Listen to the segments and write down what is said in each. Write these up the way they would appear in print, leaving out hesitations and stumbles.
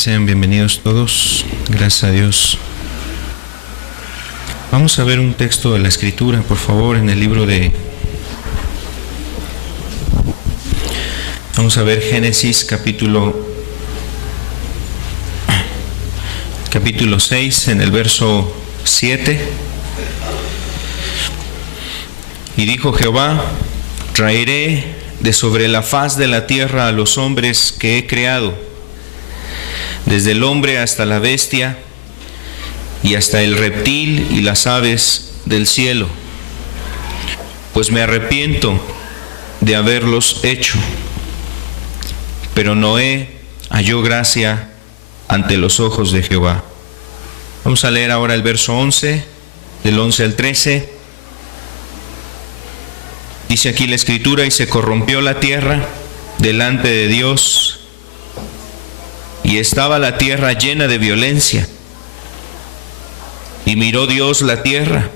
Sean bienvenidos todos. Gracias a Dios. Vamos a ver un texto de la Escritura, por favor, en el libro de... Vamos a ver Génesis capítulo 6, en el verso 7. Y dijo Jehová: traeré de sobre la faz de la tierra a los hombres que he creado, desde el hombre hasta la bestia, y hasta el reptil y las aves del cielo, pues me arrepiento de haberlos hecho. Pero Noé halló gracia ante los ojos de Jehová. Vamos a leer ahora el verso 11, del 11 al 13. Dice aquí la Escritura: y se corrompió la tierra delante de Dios, y estaba la tierra llena de violencia. Y miró Dios la tierra,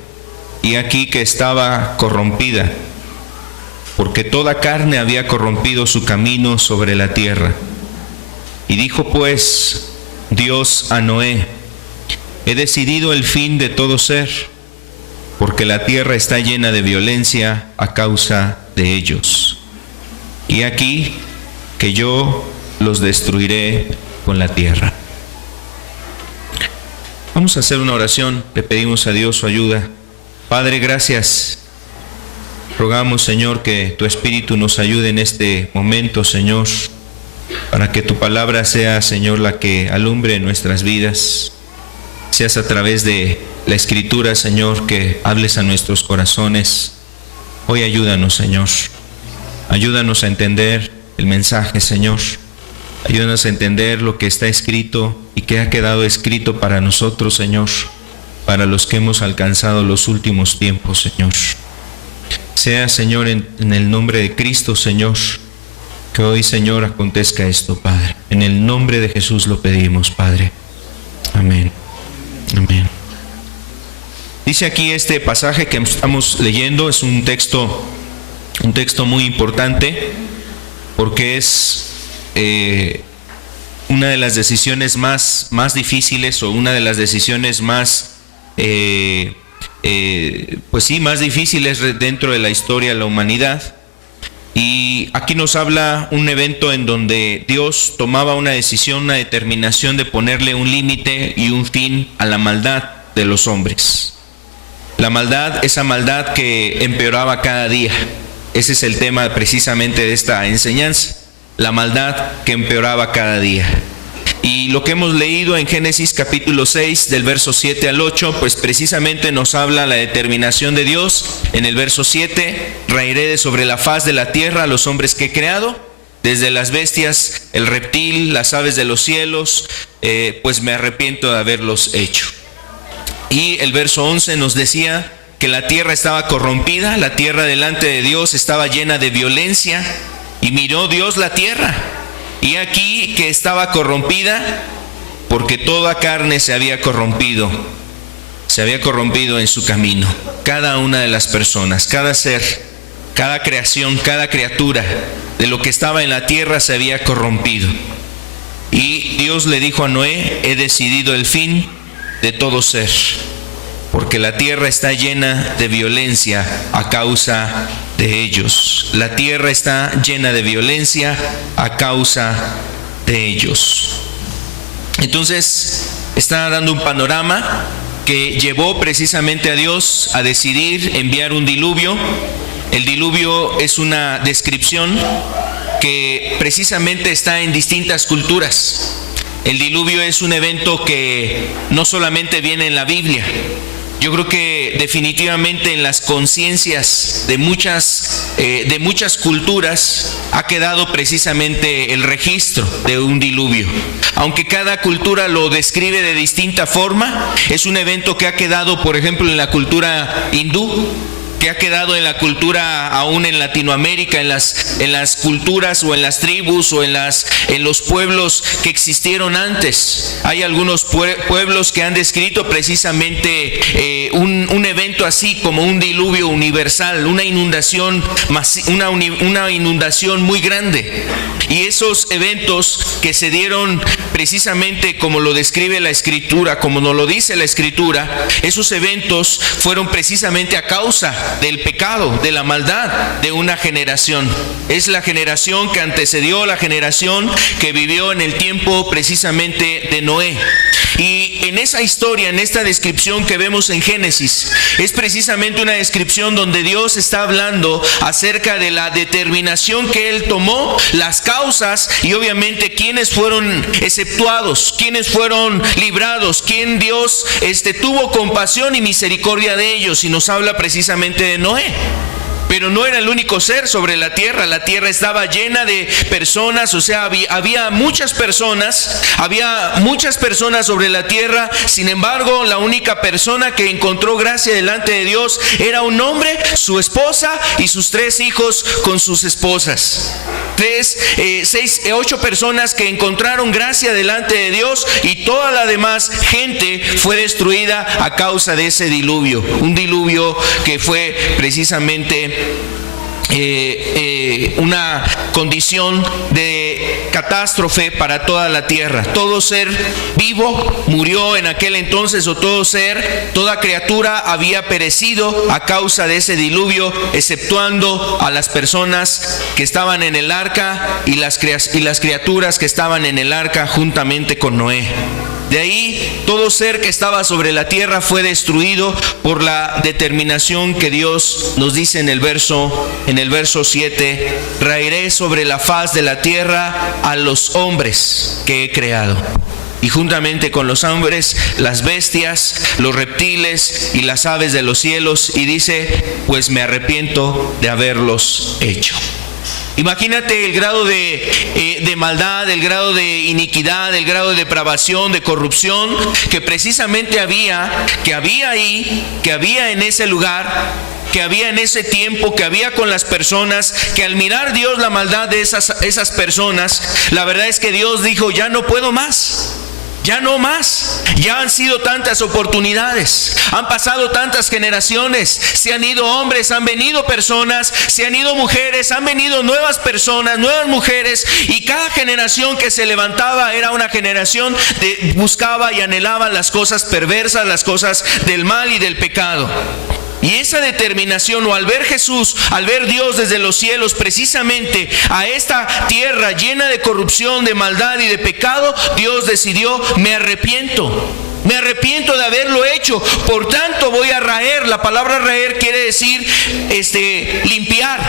y aquí que estaba corrompida, porque toda carne había corrompido su camino sobre la tierra. Y dijo pues Dios a Noé: he decidido el fin de todo ser, porque la tierra está llena de violencia a causa de ellos. Y aquí que yo los destruiré con la tierra. Vamos a hacer una oración. Le pedimos a Dios su ayuda. Padre, gracias. Rogamos, Señor, que tu Espíritu nos ayude en este momento, Señor, para que tu palabra sea, Señor, la que alumbre nuestras vidas. Seas a través de la Escritura, Señor, que hables a nuestros corazones. Hoy ayúdanos, Señor. Ayúdanos a entender el mensaje, Señor. Ayúdanos a entender lo que está escrito y que ha quedado escrito para nosotros, Señor, para los que hemos alcanzado los últimos tiempos, Señor. Sea, Señor, en el nombre de Cristo, Señor, que hoy, Señor, acontezca esto, Padre. En el nombre de Jesús lo pedimos, Padre. Amén. Amén. Dice aquí este pasaje que estamos leyendo, es un texto muy importante, porque es una de las decisiones más difíciles, o una de las decisiones más más difíciles dentro de la historia de la humanidad. Y aquí nos habla un evento en donde Dios tomaba una decisión, una determinación de ponerle un límite y un fin a la maldad de los hombres. La maldad, esa maldad que empeoraba cada día. Ese es el tema precisamente de esta enseñanza. La maldad que empeoraba cada día. Y lo que hemos leído en Génesis capítulo 6, del verso 7 al 8, pues precisamente nos habla la determinación de Dios. En el verso 7, raeré de sobre la faz de la tierra a los hombres que he creado, desde las bestias, el reptil, las aves de los cielos, pues me arrepiento de haberlos hecho. Y el verso 11 nos decía que la tierra estaba corrompida, la tierra delante de Dios estaba llena de violencia. Y miró Dios la tierra, y aquí que estaba corrompida, porque toda carne se había corrompido en su camino. Cada una de las personas, cada ser, cada creación, cada criatura de lo que estaba en la tierra se había corrompido. Y Dios le dijo a Noé: he decidido el fin de todo ser, porque la tierra está llena de violencia a causa de ellos. La tierra está llena de violencia a causa de ellos. Entonces, está dando un panorama que llevó precisamente a Dios a decidir enviar un diluvio. El diluvio es una descripción que precisamente está en distintas culturas. El diluvio es un evento que no solamente viene en la Biblia. Yo creo que definitivamente en las conciencias de muchas culturas ha quedado precisamente el registro de un diluvio. Aunque cada cultura lo describe de distinta forma, es un evento que ha quedado, por ejemplo, en la cultura hindú, que ha quedado en la cultura aún en Latinoamérica, en las culturas o en las tribus o en los pueblos que existieron antes. Hay algunos pueblos que han descrito precisamente un evento así como un diluvio universal, una inundación muy grande. Y esos eventos que se dieron precisamente como lo describe la Escritura, como nos lo dice la Escritura, esos eventos fueron precisamente a causa del pecado, de la maldad de una generación. Es la generación que antecedió, la generación que vivió en el tiempo precisamente de Noé. Y en esa historia, en esta descripción que vemos en Génesis, es precisamente una descripción donde Dios está hablando acerca de la determinación que Él tomó, las causas y obviamente quiénes fueron exceptuados, quiénes fueron librados, quién Dios tuvo compasión y misericordia de ellos, y nos habla precisamente de Noé. Pero no era el único ser sobre la tierra estaba llena de personas, o sea, había muchas personas sobre la tierra. Sin embargo, la única persona que encontró gracia delante de Dios era un hombre, su esposa y sus 3 hijos con sus esposas. 8 personas que encontraron gracia delante de Dios, y toda la demás gente fue destruida a causa de ese diluvio. Un diluvio que fue precisamente una condición de catástrofe para toda la tierra. Todo ser vivo murió en aquel entonces, o toda criatura había perecido a causa de ese diluvio, exceptuando a las personas que estaban en el arca y las criaturas que estaban en el arca juntamente con Noé. De ahí, todo ser que estaba sobre la tierra fue destruido por la determinación que Dios nos dice en el verso 7: raeré sobre la faz de la tierra a los hombres que he creado. Y juntamente con los hombres, las bestias, los reptiles y las aves de los cielos. Y dice, pues me arrepiento de haberlos hecho. Imagínate el grado de maldad, el grado de iniquidad, el grado de depravación, de corrupción que precisamente había en ese lugar, que había en ese tiempo, que había con las personas, que al mirar Dios la maldad de esas personas, la verdad es que Dios dijo, ya no puedo más. Ya no más, ya han sido tantas oportunidades, han pasado tantas generaciones, se han ido hombres, han venido personas, se han ido mujeres, han venido nuevas personas, nuevas mujeres, y cada generación que se levantaba era una generación que buscaba y anhelaba las cosas perversas, las cosas del mal y del pecado. Y esa determinación, o al ver Jesús, al ver Dios desde los cielos precisamente a esta tierra llena de corrupción, de maldad y de pecado, Dios decidió, me arrepiento de haberlo hecho, por tanto voy a raer. La palabra raer quiere decir limpiar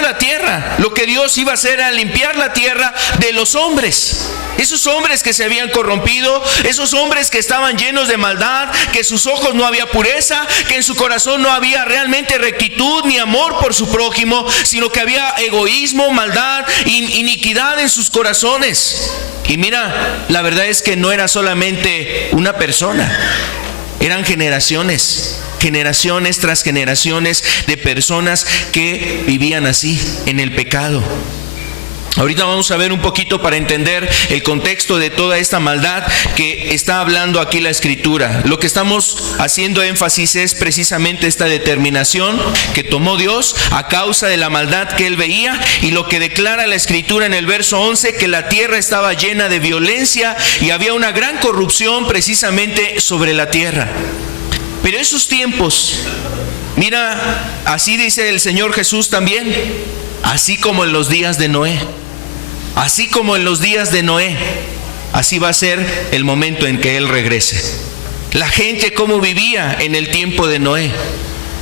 la tierra. Lo que Dios iba a hacer era limpiar la tierra de los hombres. Esos hombres que se habían corrompido, esos hombres que estaban llenos de maldad, que en sus ojos no había pureza, que en su corazón no había realmente rectitud ni amor por su prójimo, sino que había egoísmo, maldad, iniquidad en sus corazones. Y mira, la verdad es que no era solamente una persona, eran generaciones tras generaciones de personas que vivían así, en el pecado. Ahorita vamos a ver un poquito para entender el contexto de toda esta maldad que está hablando aquí la Escritura. Lo que estamos haciendo énfasis es precisamente esta determinación que tomó Dios a causa de la maldad que Él veía, y lo que declara la Escritura en el verso 11, que la tierra estaba llena de violencia y había una gran corrupción precisamente sobre la tierra. Pero esos tiempos, mira, así dice el Señor Jesús también, así como en los días de Noé. Así como en los días de Noé, así va a ser el momento en que Él regrese. La gente cómo vivía en el tiempo de Noé.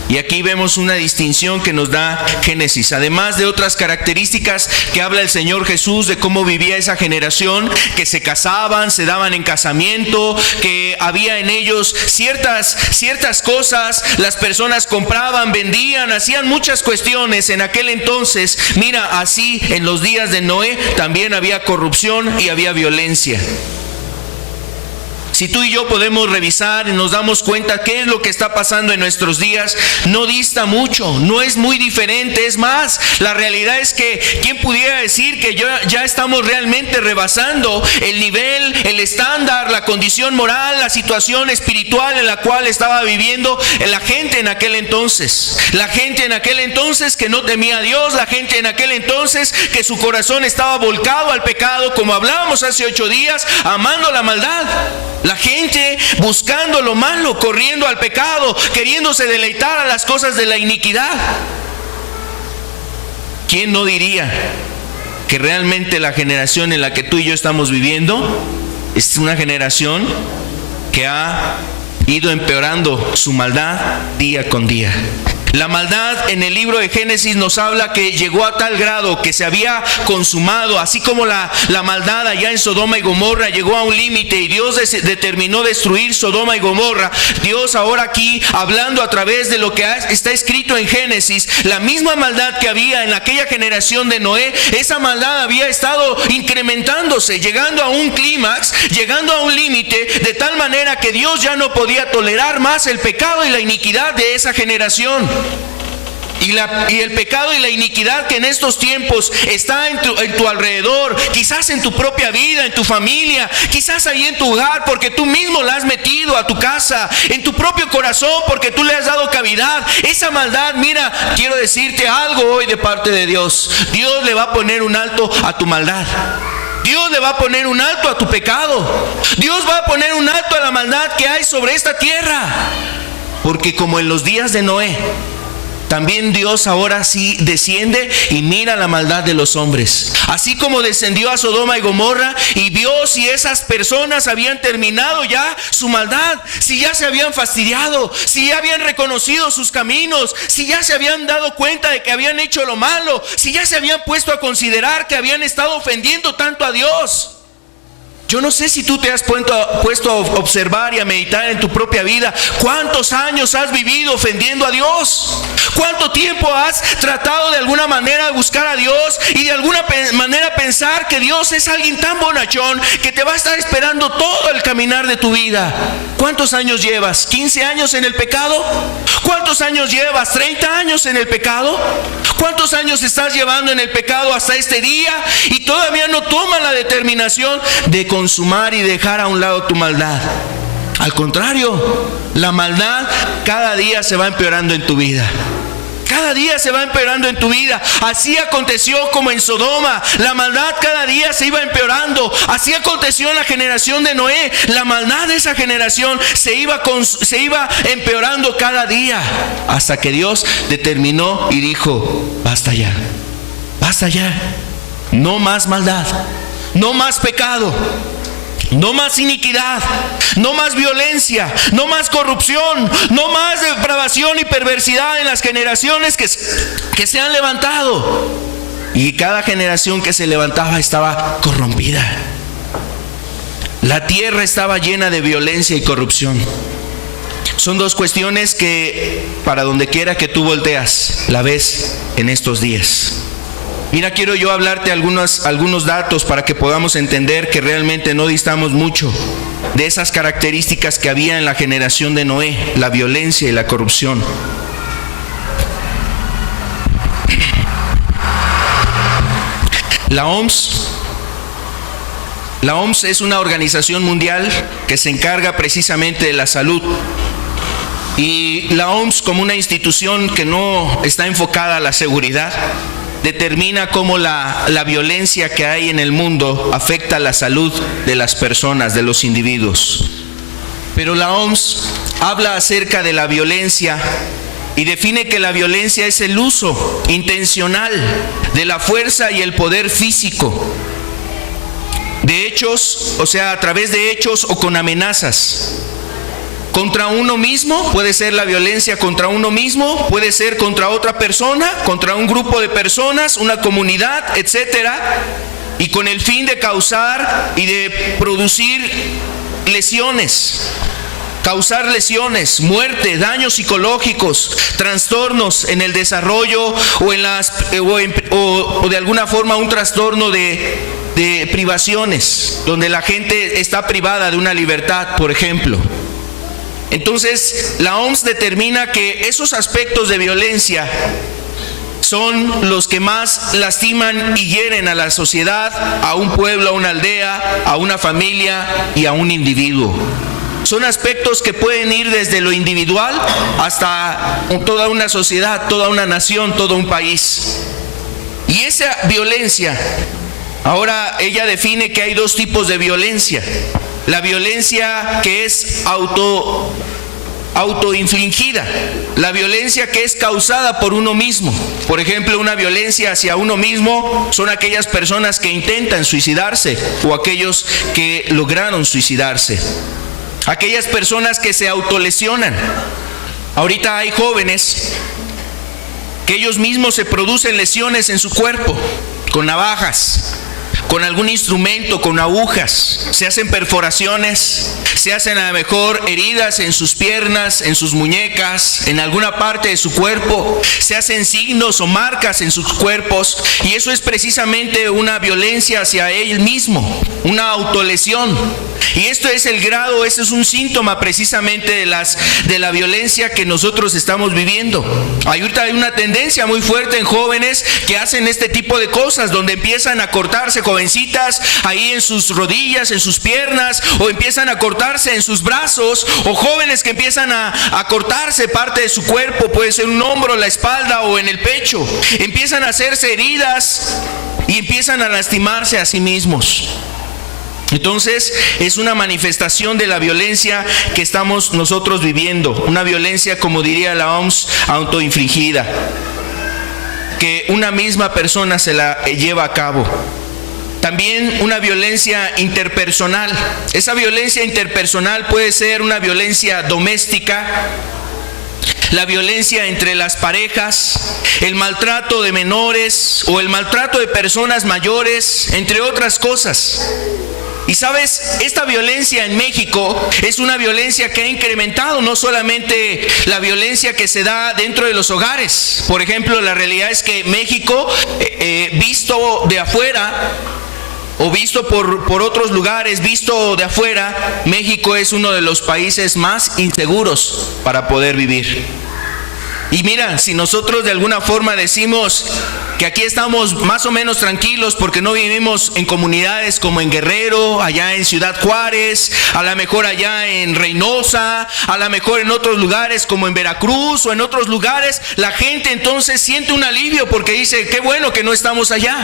Y aquí vemos una distinción que nos da Génesis, además de otras características que habla el Señor Jesús de cómo vivía esa generación, que se casaban, se daban en casamiento, que había en ellos ciertas cosas, las personas compraban, vendían, hacían muchas cuestiones en aquel entonces. Mira, así en los días de Noé también había corrupción y había violencia. Si tú y yo podemos revisar y nos damos cuenta qué es lo que está pasando en nuestros días, no dista mucho, no es muy diferente. Es más, la realidad es que ¿quién pudiera decir que ya estamos realmente rebasando el nivel, el estándar, la condición moral, la situación espiritual en la cual estaba viviendo la gente en aquel entonces? La gente en aquel entonces que no temía a Dios, la gente en aquel entonces que su corazón estaba volcado al pecado, como hablábamos hace 8 días, amando la maldad. La gente buscando lo malo, corriendo al pecado, queriéndose deleitar a las cosas de la iniquidad. ¿Quién no diría que realmente la generación en la que tú y yo estamos viviendo es una generación que ha ido empeorando su maldad día con día? La maldad en el libro de Génesis nos habla que llegó a tal grado que se había consumado, así como la maldad allá en Sodoma y Gomorra llegó a un límite y Dios determinó destruir Sodoma y Gomorra. Dios ahora aquí, hablando a través de lo que está escrito en Génesis, la misma maldad que había en aquella generación de Noé, esa maldad había estado incrementándose, llegando a un clímax, llegando a un límite, de tal manera que Dios ya no podía tolerar más el pecado y la iniquidad de esa generación. Y el pecado y la iniquidad que en estos tiempos está en tu alrededor, quizás en tu propia vida, en tu familia, quizás ahí en tu hogar, porque tú mismo la has metido a tu casa, en tu propio corazón, porque tú le has dado cavidad. Esa maldad, mira, quiero decirte algo hoy de parte de Dios. Dios le va a poner un alto a tu maldad. Dios le va a poner un alto a tu pecado. Dios va a poner un alto a la maldad que hay sobre esta tierra. Porque como en los días de Noé, también Dios ahora sí desciende y mira la maldad de los hombres. Así como descendió a Sodoma y Gomorra y vio si esas personas habían terminado ya su maldad, si ya se habían fastidiado, si ya habían reconocido sus caminos, si ya se habían dado cuenta de que habían hecho lo malo, si ya se habían puesto a considerar que habían estado ofendiendo tanto a Dios. Yo no sé si tú te has puesto a observar y a meditar en tu propia vida. ¿Cuántos años has vivido ofendiendo a Dios? ¿Cuánto tiempo has tratado de alguna manera de buscar a Dios y de alguna manera pensar que Dios es alguien tan bonachón que te va a estar esperando todo el caminar de tu vida? ¿Cuántos años llevas? ¿15 años en el pecado? ¿Cuántos años llevas? ¿30 años en el pecado? ¿Cuántos años estás llevando en el pecado hasta este día y todavía no tomas la determinación de consumar y dejar a un lado tu maldad? Al contrario, la maldad cada día se va empeorando en tu vida. Cada día se va empeorando en tu vida. Así aconteció como en Sodoma. La maldad cada día se iba empeorando. Así aconteció en la generación de Noé. La maldad de esa generación se iba empeorando cada día. Hasta que Dios determinó y dijo: basta ya. Basta ya. No más maldad. No más pecado. No más iniquidad, no más violencia, no más corrupción, no más depravación y perversidad en las generaciones que se han levantado. Y cada generación que se levantaba estaba corrompida. La tierra estaba llena de violencia y corrupción. Son dos cuestiones que para donde quiera que tú volteas, la ves en estos días. Mira, quiero yo hablarte algunos datos para que podamos entender que realmente no distamos mucho de esas características que había en la generación de Noé, la violencia y la corrupción. La OMS es una organización mundial que se encarga precisamente de la salud. Y la OMS, como una institución que no está enfocada a la seguridad, determina cómo la violencia que hay en el mundo afecta la salud de las personas, de los individuos. Pero la OMS habla acerca de la violencia y define que la violencia es el uso intencional de la fuerza y el poder físico, de hechos, o sea, a través de hechos o con amenazas. Contra uno mismo, puede ser la violencia contra uno mismo, puede ser contra otra persona, contra un grupo de personas, una comunidad, etcétera, y con el fin de causar y de producir lesiones, muerte, daños psicológicos, trastornos en el desarrollo o de alguna forma un trastorno de de privaciones, donde la gente está privada de una libertad, por ejemplo. Entonces, la OMS determina que esos aspectos de violencia son los que más lastiman y hieren a la sociedad, a un pueblo, a una aldea, a una familia y a un individuo. Son aspectos que pueden ir desde lo individual hasta toda una sociedad, toda una nación, todo un país. Y esa violencia, ahora ella define que hay dos tipos de violencia. La violencia que es autoinfligida, la violencia que es causada por uno mismo. Por ejemplo, una violencia hacia uno mismo son aquellas personas que intentan suicidarse o aquellos que lograron suicidarse. Aquellas personas que se autolesionan. Ahorita hay jóvenes que ellos mismos se producen lesiones en su cuerpo, con navajas, con algún instrumento, con agujas, se hacen perforaciones, se hacen a lo mejor heridas en sus piernas, en sus muñecas, en alguna parte de su cuerpo, se hacen signos o marcas en sus cuerpos, y eso es precisamente una violencia hacia él mismo, una autolesión. Y esto es el grado, este es un síntoma precisamente de la violencia que nosotros estamos viviendo. Ahorita hay una tendencia muy fuerte en jóvenes que hacen este tipo de cosas, donde empiezan a cortarse, jovencitas, ahí en sus rodillas, en sus piernas, o empiezan a cortarse en sus brazos, o jóvenes que empiezan a cortarse parte de su cuerpo, puede ser un hombro, la espalda o en el pecho. Empiezan a hacerse heridas y empiezan a lastimarse a sí mismos. Entonces, es una manifestación de la violencia que estamos nosotros viviendo, una violencia, como diría la OMS, autoinfligida, que una misma persona se la lleva a cabo. También una violencia interpersonal. Esa violencia interpersonal puede ser una violencia doméstica, la violencia entre las parejas, el maltrato de menores o el maltrato de personas mayores, entre otras cosas. Y sabes, esta violencia en México es una violencia que ha incrementado, no solamente la violencia que se da dentro de los hogares. Por ejemplo, la realidad es que México, visto de afuera, o visto por otros lugares, visto de afuera, México es uno de los países más inseguros para poder vivir. Y mira, si nosotros de alguna forma decimos que aquí estamos más o menos tranquilos porque no vivimos en comunidades como en Guerrero, allá en Ciudad Juárez, a lo mejor allá en Reynosa, a lo mejor en otros lugares como en Veracruz o en otros lugares, la gente entonces siente un alivio porque dice, qué bueno que no estamos allá.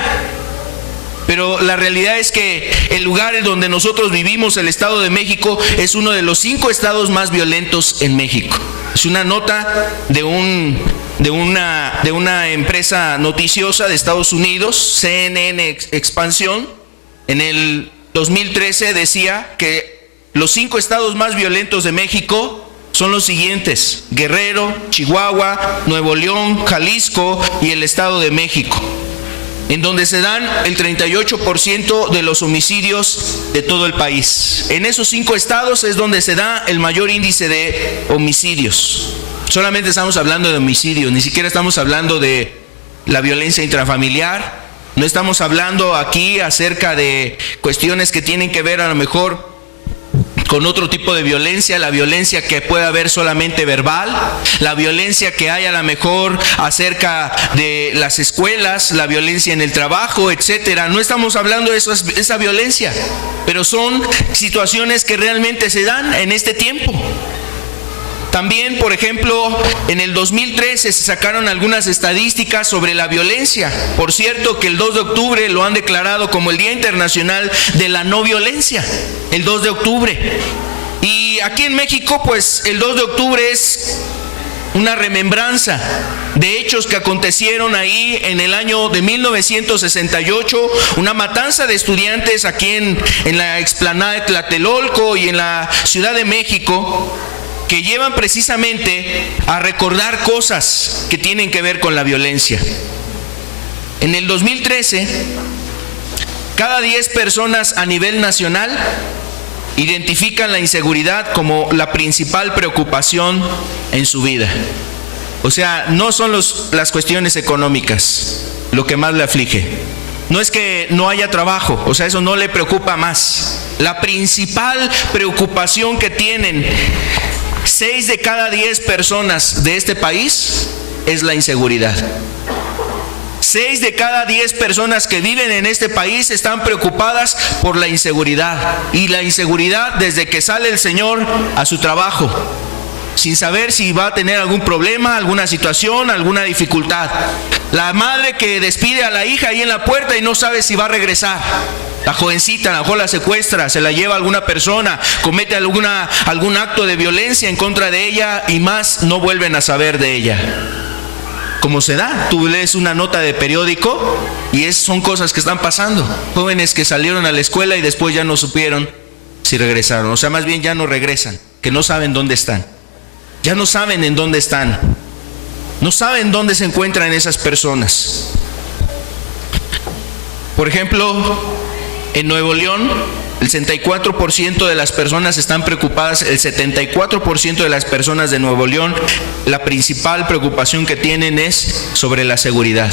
Pero la realidad es que el lugar en donde nosotros vivimos, el Estado de México, es uno de los 5 estados más violentos en México. Es una nota de una empresa noticiosa de Estados Unidos, CNN Expansión. En el 2013 decía que los 5 estados más violentos de México son los siguientes: Guerrero, Chihuahua, Nuevo León, Jalisco y el Estado de México, en donde se dan el 38% de los homicidios de todo el país. En esos 5 estados es donde se da el mayor índice de homicidios. Solamente estamos hablando de homicidios, ni siquiera estamos hablando de la violencia intrafamiliar, no estamos hablando aquí acerca de cuestiones que tienen que ver a lo mejor con otro tipo de violencia, la violencia que puede haber solamente verbal, la violencia que hay a lo mejor acerca de las escuelas, la violencia en el trabajo, etcétera. No estamos hablando de esa violencia, pero son situaciones que realmente se dan en este tiempo. También, por ejemplo, en el 2013 se sacaron algunas estadísticas sobre la violencia. Por cierto, que el 2 de octubre lo han declarado como el Día Internacional de la No Violencia, el 2 de octubre. Y aquí en México, pues el 2 de octubre es una remembranza de hechos que acontecieron ahí en el año de 1968, una matanza de estudiantes aquí en la explanada de Tlatelolco y en la Ciudad de México, que llevan precisamente a recordar cosas que tienen que ver con la violencia. En el 2013, cada 10 personas a nivel nacional identifican la inseguridad como la principal preocupación en su vida. O sea, no son las cuestiones económicas lo que más le aflige. No es que no haya trabajo, o sea, eso no le preocupa más. La principal preocupación que tienen 6 de cada 10 personas de este país es la inseguridad. 6 de cada 10 personas que viven en este país están preocupadas por la inseguridad. Y la inseguridad desde que sale el señor a su trabajo, sin saber si va a tener algún problema, alguna situación, alguna dificultad. La madre que despide a la hija ahí en la puerta y no sabe si va a regresar. La jovencita, a lo mejor la secuestra, se la lleva a alguna persona, comete algún acto de violencia en contra de ella y más no vuelven a saber de ella. Como se da, tú lees una nota de periódico y son cosas que están pasando. Jóvenes que salieron a la escuela y después ya no supieron si regresaron. O sea, más bien ya no regresan, que no saben dónde están. Ya no saben en dónde están. No saben dónde se encuentran esas personas. Por ejemplo, en Nuevo León, el 64% de las personas están preocupadas, el 74% de las personas de Nuevo León, la principal preocupación que tienen es sobre la seguridad.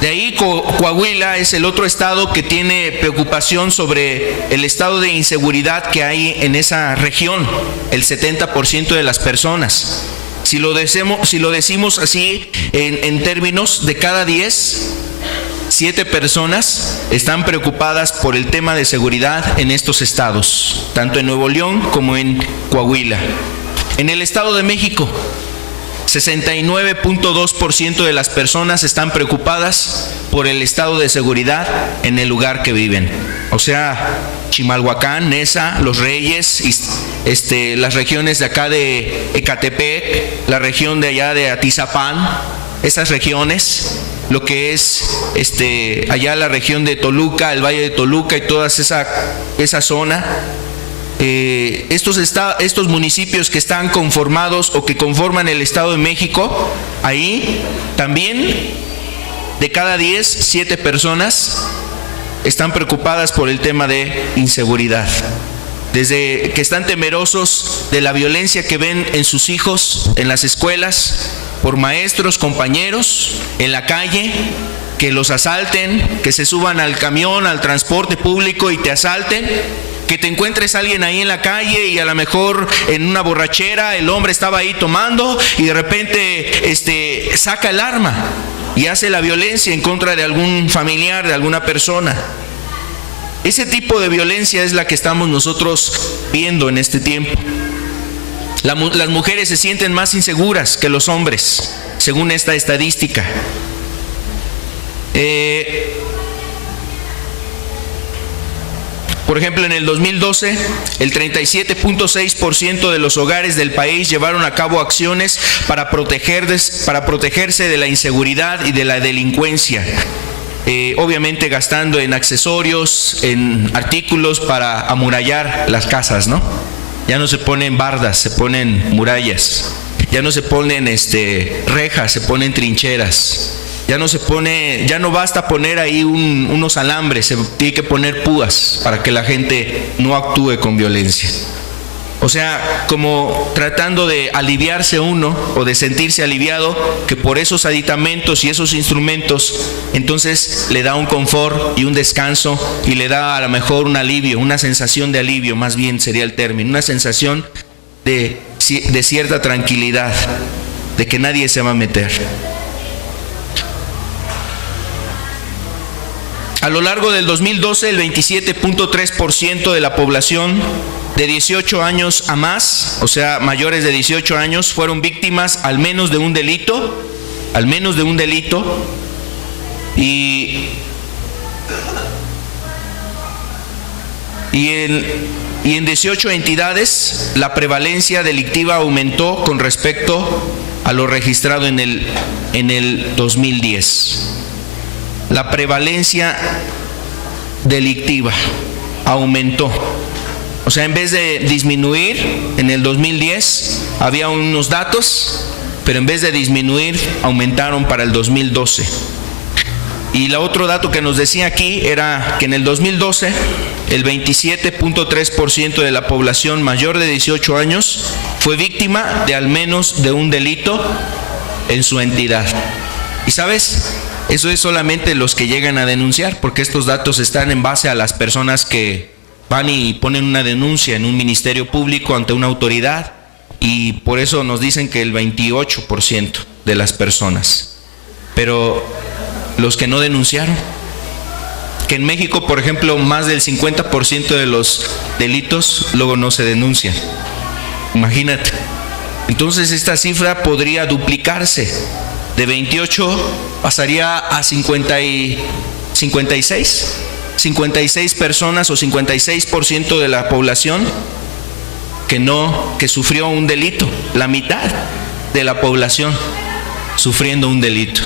De ahí Coahuila es el otro estado que tiene preocupación sobre el estado de inseguridad que hay en esa región, el 70% de las personas. Si lo decimos así en términos, de cada 10, 7 personas están preocupadas por el tema de seguridad en estos estados, tanto en Nuevo León como en Coahuila. En el Estado de México, 69.2% de las personas están preocupadas por el estado de seguridad en el lugar que viven. O sea, Chimalhuacán, Neza, Los Reyes, las regiones de acá de Ecatepec, la región de allá de Atizapán, esas regiones, lo que es allá la región de Toluca, el Valle de Toluca y toda esa zona. Estos municipios que están conformados o que conforman el Estado de México, ahí también de cada 10, 7 personas están preocupadas por el tema de inseguridad. Desde que están temerosos de la violencia que ven en sus hijos, en las escuelas, por maestros, compañeros, en la calle, que los asalten, que se suban al camión, al transporte público y te asalten. Que te encuentres a alguien ahí en la calle y a lo mejor en una borrachera el hombre estaba ahí tomando y de repente saca el arma y hace la violencia en contra de algún familiar, de alguna persona. Ese tipo de violencia es la que estamos nosotros viendo en este tiempo. Las mujeres se sienten más inseguras que los hombres, según esta estadística. Por ejemplo, en el 2012, el 37.6% de los hogares del país llevaron a cabo acciones para protegerse de la inseguridad y de la delincuencia. Obviamente gastando en accesorios, en artículos para amurallar las casas, ¿no? Ya no se ponen bardas, se ponen murallas. Ya no se ponen rejas, se ponen trincheras. Ya no basta poner ahí unos alambres, se tiene que poner púas para que la gente no actúe con violencia. O sea, como tratando de aliviarse uno o de sentirse aliviado, que por esos aditamentos y esos instrumentos, entonces le da un confort y un descanso y le da a lo mejor un alivio, una sensación de alivio, más bien sería el término, una sensación de cierta tranquilidad, de que nadie se va a meter. A lo largo del 2012, el 27.3% de la población de 18 años a más, o sea, mayores de 18 años, fueron víctimas al menos de un delito, y en 18 entidades la prevalencia delictiva aumentó con respecto a lo registrado en el 2010. La prevalencia delictiva aumentó. O sea, en vez de disminuir, en el 2010 había unos datos, pero en vez de disminuir, aumentaron para el 2012. Y el otro dato que nos decía aquí era que en el 2012, el 27.3% de la población mayor de 18 años fue víctima de al menos de un delito en su entidad. Y ¿sabes? Eso es solamente los que llegan a denunciar, porque estos datos están en base a las personas que van y ponen una denuncia en un ministerio público ante una autoridad, y por eso nos dicen que el 28% de las personas. Pero los que no denunciaron, que en México, por ejemplo, más del 50% de los delitos luego no se denuncian. Imagínate. Entonces esta cifra podría duplicarse. De 28 pasaría a 56. 56 personas o 56% de la población que sufrió un delito. La mitad de la población sufriendo un delito.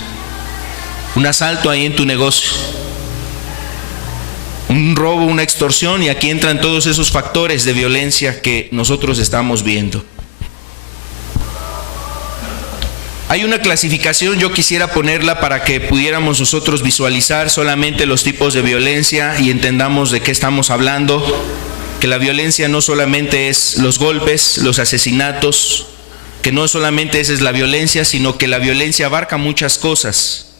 Un asalto ahí en tu negocio, un robo, una extorsión, y aquí entran todos esos factores de violencia que nosotros estamos viendo. Hay una clasificación, yo quisiera ponerla para que pudiéramos nosotros visualizar solamente los tipos de violencia y entendamos de qué estamos hablando, que la violencia no solamente es los golpes, los asesinatos, que no solamente esa es la violencia, sino que la violencia abarca muchas cosas.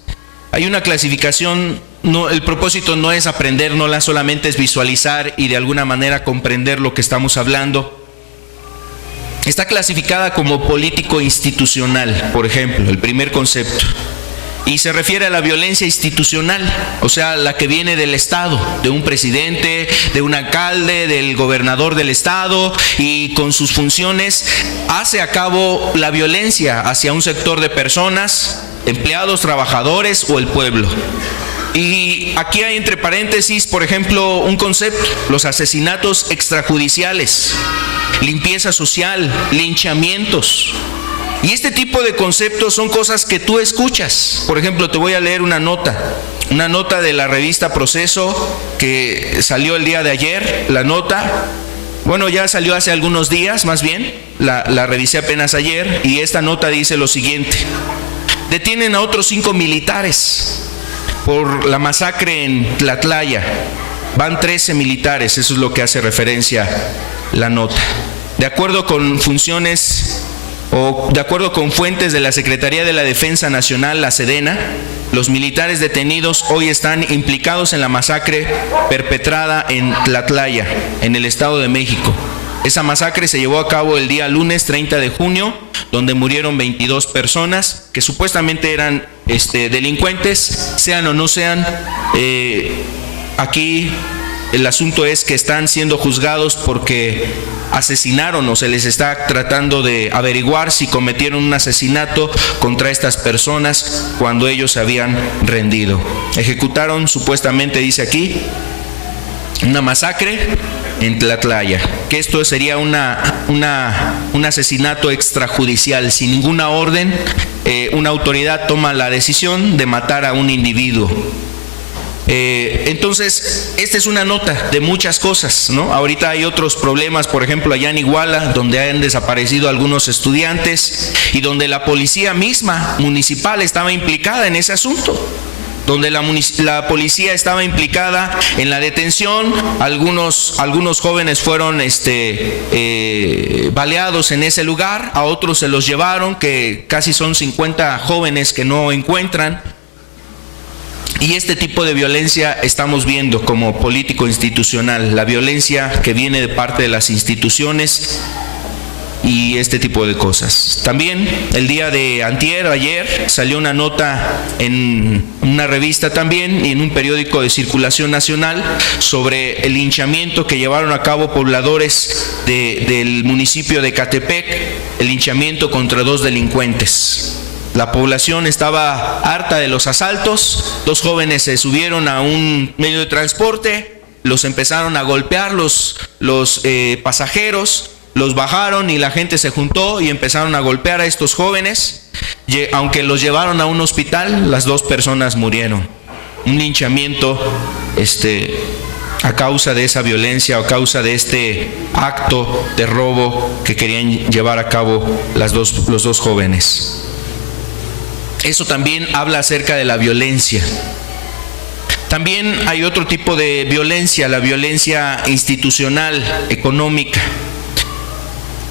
Hay una clasificación, el propósito no es aprender, no solamente es visualizar y de alguna manera comprender lo que estamos hablando. Está clasificada como político institucional, por ejemplo, el primer concepto. Y se refiere a la violencia institucional, o sea, la que viene del Estado, de un presidente, de un alcalde, del gobernador del Estado, y con sus funciones hace a cabo la violencia hacia un sector de personas, empleados, trabajadores o el pueblo. Y aquí hay entre paréntesis, por ejemplo, un concepto: los asesinatos extrajudiciales, limpieza social, linchamientos. Y este tipo de conceptos son cosas que tú escuchas. Por ejemplo, te voy a leer una nota de la revista Proceso que salió el día de ayer. La nota, bueno, ya salió hace algunos días, más bien, la revisé apenas ayer, y esta nota dice lo siguiente: detienen a otros 5 militares por la masacre en Tlatlaya. Van 13 militares, eso es lo que hace referencia la nota. De acuerdo con fuentes de la Secretaría de la Defensa Nacional, la Sedena, los militares detenidos hoy están implicados en la masacre perpetrada en Tlatlaya, en el Estado de México. Esa masacre se llevó a cabo el día lunes 30 de junio, donde murieron 22 personas que supuestamente eran delincuentes, sean o no sean. Aquí el asunto es que están siendo juzgados porque asesinaron, o se les está tratando de averiguar si cometieron un asesinato contra estas personas cuando ellos se habían rendido. Ejecutaron, supuestamente dice aquí, una masacre en Tlatlaya, que esto sería un asesinato extrajudicial, sin ninguna orden. Una autoridad toma la decisión de matar a un individuo. Entonces, esta es una nota de muchas cosas, ¿no? Ahorita hay otros problemas, por ejemplo, allá en Iguala, donde han desaparecido algunos estudiantes y donde la policía misma municipal estaba implicada en ese asunto, donde la policía estaba implicada en la detención. Algunos jóvenes fueron baleados en ese lugar, a otros se los llevaron, que casi son 50 jóvenes que no encuentran. Y este tipo de violencia estamos viendo como político institucional, la violencia que viene de parte de las instituciones y este tipo de cosas. También el día de ayer salió una nota en una revista también y en un periódico de circulación nacional sobre el linchamiento que llevaron a cabo pobladores del municipio de Ecatepec, el linchamiento contra 2 delincuentes. La población estaba harta de los asaltos. 2 jóvenes se subieron a un medio de transporte, los empezaron a golpear los pasajeros, los bajaron y la gente se juntó y empezaron a golpear a estos jóvenes. Aunque los llevaron a un hospital, las 2 personas murieron. Un linchamiento a causa de esa violencia, a causa de este acto de robo que querían llevar a cabo los dos jóvenes. Eso también habla acerca de la violencia. También hay otro tipo de violencia, la violencia institucional, económica.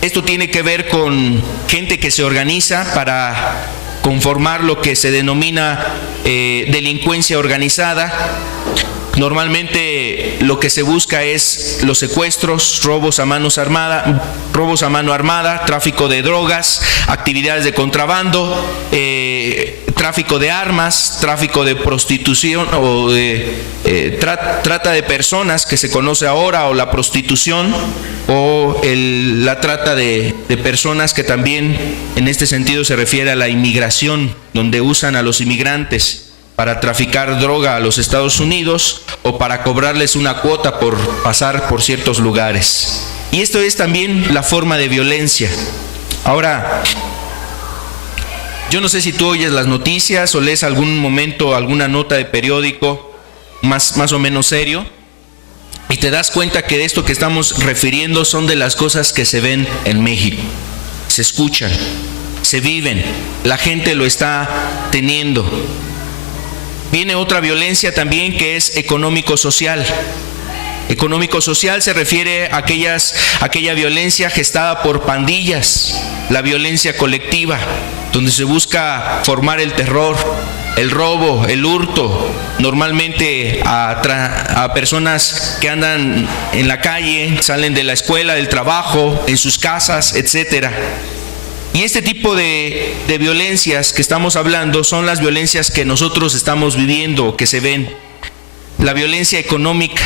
Esto tiene que ver con gente que se organiza para conformar lo que se denomina delincuencia organizada. Normalmente lo que se busca es los secuestros, robos a mano armada, tráfico de drogas, actividades de contrabando, tráfico de armas, tráfico de prostitución o de trata de personas, que se conoce ahora, o la prostitución, o la trata de personas, que también en este sentido se refiere a la inmigración, donde usan a los inmigrantes para traficar droga a los Estados Unidos o para cobrarles una cuota por pasar por ciertos lugares. Y esto es también la forma de violencia. Ahora, yo no sé si tú oyes las noticias o lees algún momento alguna nota de periódico más o menos serio, y te das cuenta que de esto que estamos refiriendo son de las cosas que se ven en México, se escuchan, se viven, la gente lo está teniendo. Viene otra violencia también, que es económico-social. Económico-social se refiere a aquella violencia gestada por pandillas, la violencia colectiva, donde se busca formar el terror, el robo, el hurto, normalmente a personas que andan en la calle, salen de la escuela, del trabajo, en sus casas, etcétera. Y este tipo de violencias que estamos hablando son las violencias que nosotros estamos viviendo, que se ven. La violencia económica,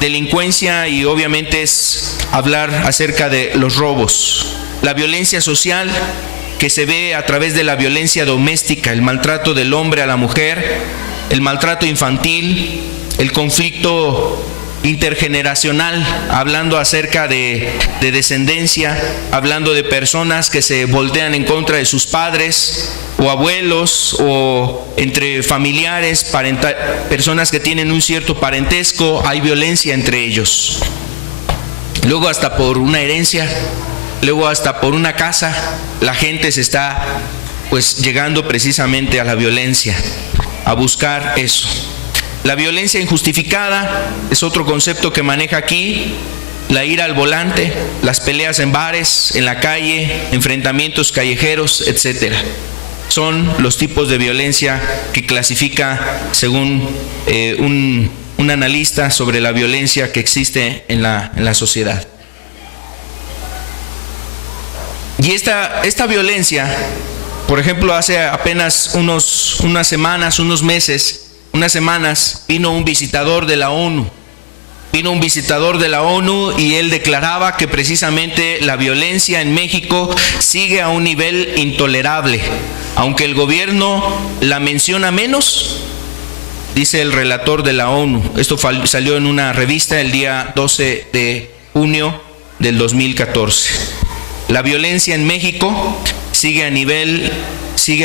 delincuencia, y obviamente es hablar acerca de los robos. La violencia social, que se ve a través de la violencia doméstica, el maltrato del hombre a la mujer, el maltrato infantil, el conflicto intergeneracional, hablando acerca de descendencia, hablando de personas que se voltean en contra de sus padres o abuelos, o entre familiares, personas que tienen un cierto parentesco, hay violencia entre ellos. Luego hasta por una herencia, luego hasta por una casa, la gente se está llegando precisamente a la violencia, a buscar eso. La violencia injustificada es otro concepto que maneja aquí, la ira al volante, las peleas en bares, en la calle, enfrentamientos callejeros, etcétera. Son los tipos de violencia que clasifica, según un analista, sobre la violencia que existe en la sociedad. Y esta violencia, por ejemplo, hace apenas unas semanas, vino un visitador de la ONU. Y él declaraba que precisamente la violencia en México sigue a un nivel intolerable. Aunque el gobierno la menciona menos, dice el relator de la ONU. Esto salió en una revista el día 12 de junio del 2014. La violencia en México sigue a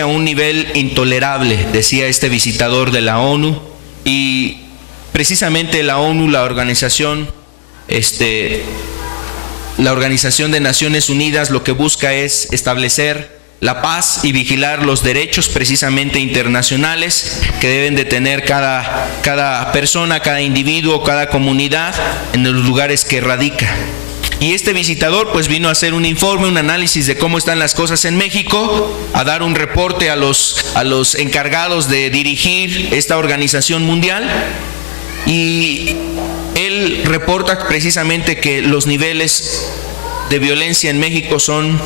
un nivel intolerable, decía este visitador de la ONU. Y precisamente la ONU, la Organización de Naciones Unidas, lo que busca es establecer la paz y vigilar los derechos precisamente internacionales que deben de tener cada persona, cada individuo, cada comunidad en los lugares que radica. Y este visitador vino a hacer un informe, un análisis de cómo están las cosas en México, a dar un reporte a los encargados de dirigir esta organización mundial, y él reporta precisamente que los niveles de violencia en México son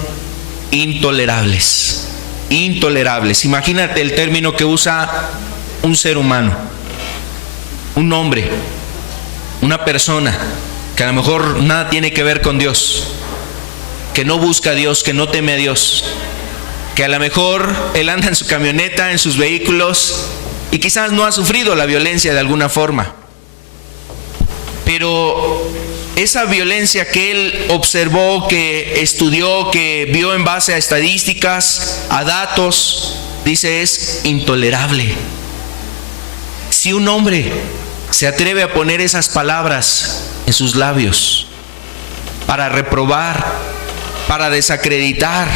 intolerables. Imagínate el término que usa un ser humano, un hombre, una persona que a lo mejor nada tiene que ver con Dios, que no busca a Dios, que no teme a Dios, que a lo mejor él anda en su camioneta, en sus vehículos, y quizás no ha sufrido la violencia de alguna forma, pero esa violencia que él observó, que estudió, que vio en base a estadísticas, a datos, dice, es intolerable. Si un hombre se atreve a poner esas palabras en sus labios para reprobar, para desacreditar,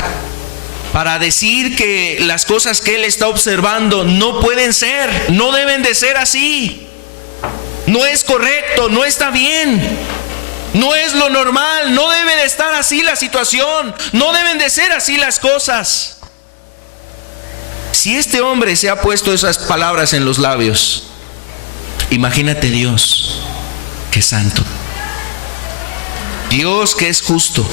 para decir que las cosas que él está observando no pueden ser, no deben de ser así, no es correcto, no está bien, no es lo normal, no debe de estar así la situación, no deben de ser así las cosas. Si este hombre se ha puesto esas palabras en los labios, imagínate Dios que es santo, Dios que es justo,